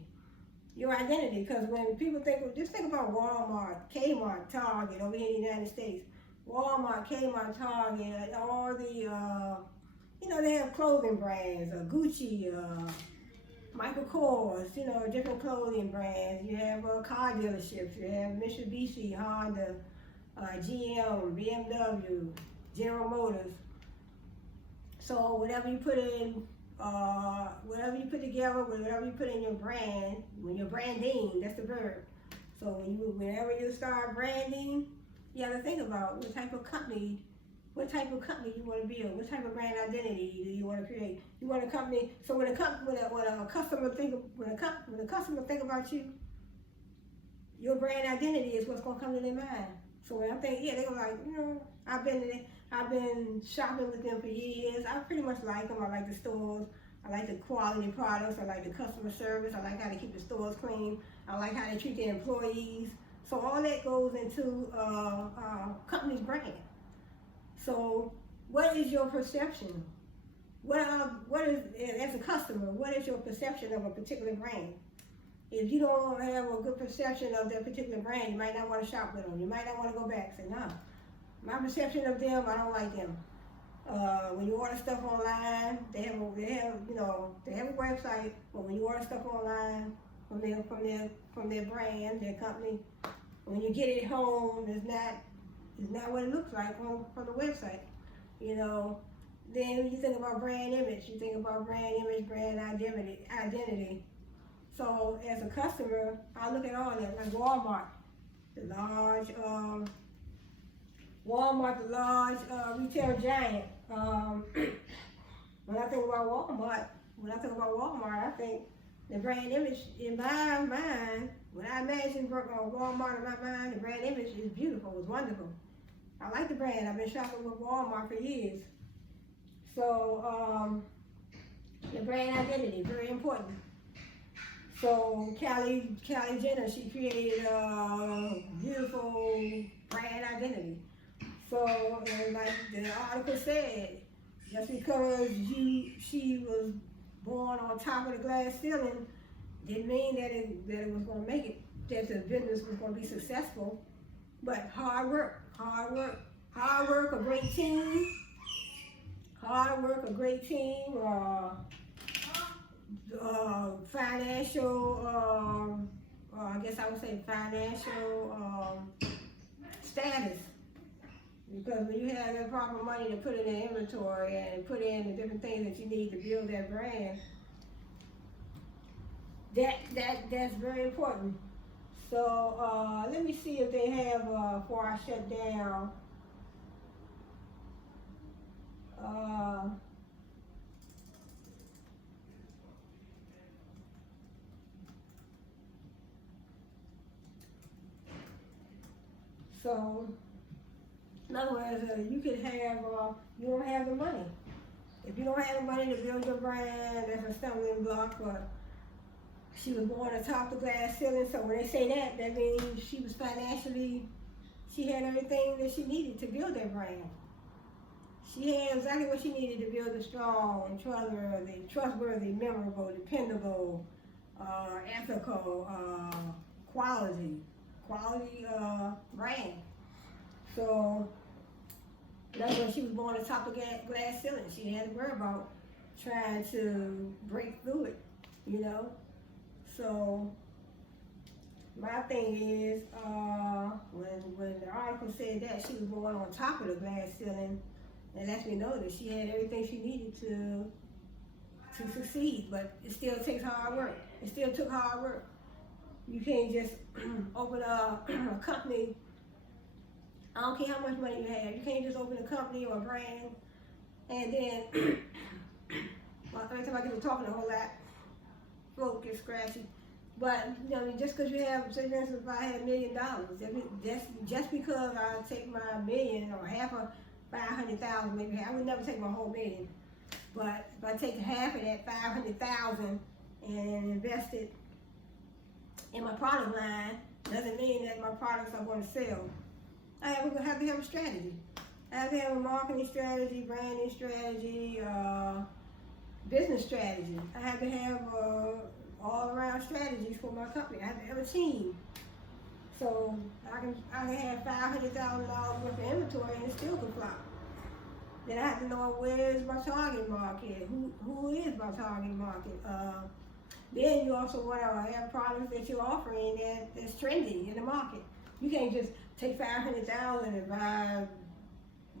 Your identity, because when people just think about Walmart, Kmart, Target over here in the United States. Walmart, Kmart, Target, all the, they have clothing brands, Gucci, Michael Kors, different clothing brands. You have car dealerships. You have Mitsubishi, Honda, GM, BMW, General Motors. So whatever you put in, whatever you put together, whatever you put in your brand, when you're branding, that's the verb. So whenever you start branding, you have to think about what type of company you want to build, what type of brand identity do you want to create. You want a company. So when a customer think about you, your brand identity is what's going to come to their mind. So when I think, they're like, I've been shopping with them for years. I pretty much like them. I like the stores. I like the quality products. I like the customer service. I like how they keep the stores clean. I like how they treat their employees. So all that goes into company's brand. So what is your perception? What is, as a customer, what is your perception of a particular brand? If you don't have a good perception of that particular brand, you might not want to shop with them. You might not want to go back and say, no, my perception of them, I don't like them. When you order stuff online, they have a website, but when you order stuff online from their brand, their company, when you get it home, it's not what it looks like from the website. Then when you think about brand image, brand identity. So as a customer, I look at all that, like Walmart, the large retail giant. When I think about Walmart, I think the brand image in my mind, when I imagine Walmart in my mind, the brand image is beautiful, it's wonderful. I like the brand. I've been shopping with Walmart for years. So the brand identity, very important. So Kylie Jenner, she created a beautiful brand identity. So, and like the article said, just because she was born on top of the glass ceiling didn't mean that it was going to make it, that the business was going to be successful. But hard work, a great team, financial, I guess I would say financial status. Because when you have the proper money to put in the inventory and put in the different things that you need to build that brand, that's very important. So let me see if they have before I shut down. So in other words, you could have you don't have the money. If you don't have the money to build your brand, that's a stumbling block. But she was born atop the glass ceiling, so when they say that, that means she was financially, she had everything that she needed to build that brand. She had exactly what she needed to build a strong, trustworthy, memorable, dependable, ethical, quality brand. So that's when she was born atop the glass ceiling. She didn't have to worry about trying to break through it, you know. So my thing is, when the article said that she was born on top of the glass ceiling, it lets me know that she had everything she needed to succeed. But it still takes hard work. It still took hard work. You can't just open a company. I don't care how much money you have. You can't just open a company or a brand and then every time I get to talking a whole lot, throat gets scratchy. But you know, just because you have, say for instance, if I had $1 million, just because I take my million or half of 500,000, maybe I would never take my whole million. But if I take half of that 500,000 and invest it in my product line, doesn't mean that my products are going to sell. I have to have a strategy. I have to have a marketing strategy, branding strategy, business strategy. I have to have all-around strategies for my company. I have to have a team. So I can have $500,000 worth of inventory and it still could flop. Then I have to know where is my target market, who is my target market. Then you also want to have products that you're offering that's trendy in the market. You can't just take $500,000 and buy.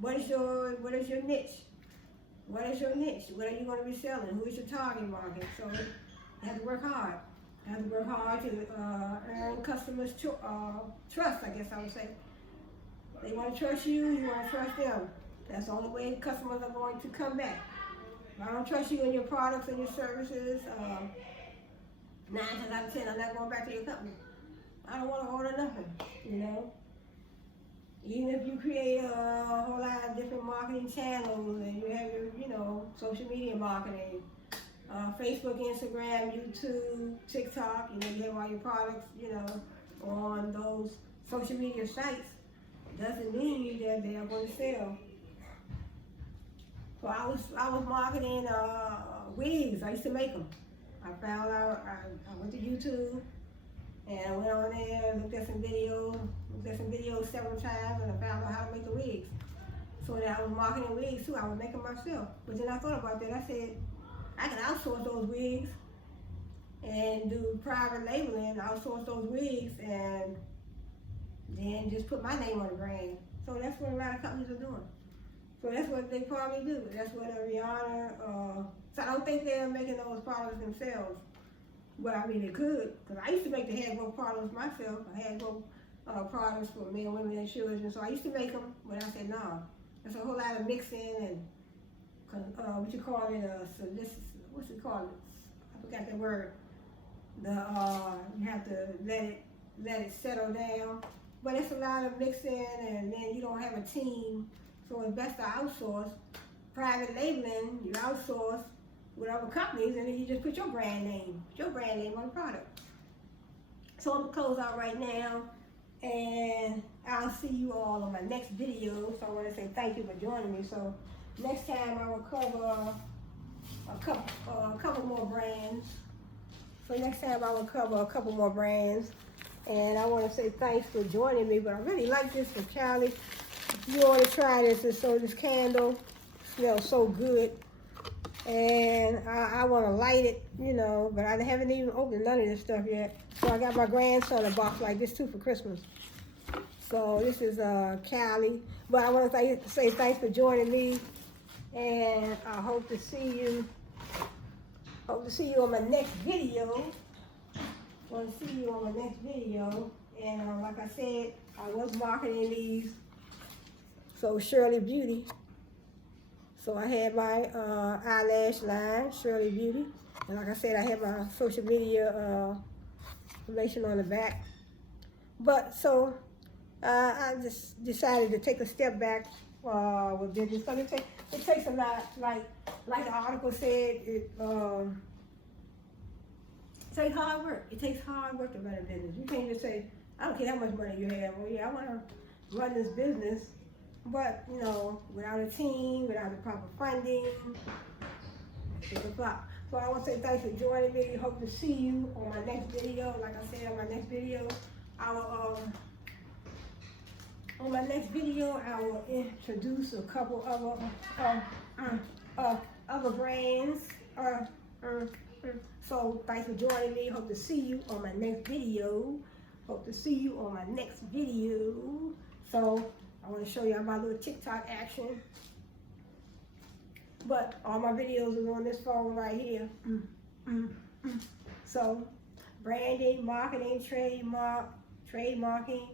What is your niche? What is your niche? What are you going to be selling? Who is your target market? So you have to work hard. You have to work hard to earn customers' trust, I guess I would say. They want to trust you, you want to trust them. That's the only way customers are going to come back. If I don't trust you in your products and your services, 9 times out of 10, I'm not going back to your company. I don't want to order nothing, you know. Even if you create a whole lot of different marketing channels and you have your, you know, social media marketing, Facebook, Instagram, YouTube, TikTok, you know, you have all your products, you know, on those social media sites, doesn't mean that they are going to sell. So I was marketing wigs. I used to make them. I found out, I went to YouTube and I went on there and looked at some videos several times and I found out how to make the wigs. So then I was marketing wigs too. I would make them myself. But then I thought about that. I said, I can outsource those wigs and do private labeling, outsource those wigs and then just put my name on the brand. So that's what a lot of companies are doing. So that's what they probably do. That's what Rihanna, so I don't think they're making those products themselves. But I mean, they could, because I used to make the hair growth products myself. I had growth products for men, women, and children. So I used to make them, but I said, no. There's a whole lot of mixing and, what you call it, what's it called? I forgot that word. You have to let it settle down. But it's a lot of mixing, and then you don't have a team. So it's best to outsource. Private labeling, you outsource with other companies, and then you just put your brand name on the product. So I'm gonna close out right now. And I'll see you all on my next video. So I want to say thank you for joining me. So next time I will cover a couple more brands. So next time I will cover a couple more brands. And I want to say thanks for joining me. But I really like this for Cali. If you want to try this, this candle smells so good. And I want to light it, you know, but I haven't even opened none of this stuff yet. So I got my grandson a box like this too for Christmas. So this is Cali. But I want to say thanks for joining me. And I hope to see you. Hope to see you on my next video. Want to see you on my next video. And like I said, I was marketing these. So Shirley Beauty. So I had my eyelash line, Shirley Beauty. And like I said, I have my social media information on the back. But so I just decided to take a step back with business. So it takes a lot, like the article said, it takes hard work. It takes hard work to run a business. You can't just say, I don't care how much money you have. Well, yeah, I want to run this business. But, you know, without a team, without the proper funding, it's a flop. So I want to say thanks for joining me. Hope to see you on my next video. Like I said, on my next video, I will, I will introduce a couple other brands. So thanks for joining me. Hope to see you on my next video. Hope to see you on my next video. So I want to show you my little TikTok action. But all my videos are on this phone right here. So branding, marketing, trademarking,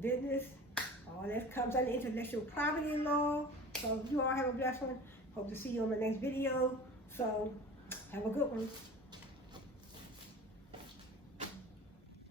business, all that comes under intellectual property law. So you all have a blessed one. Hope to see you on my next video. So have a good one.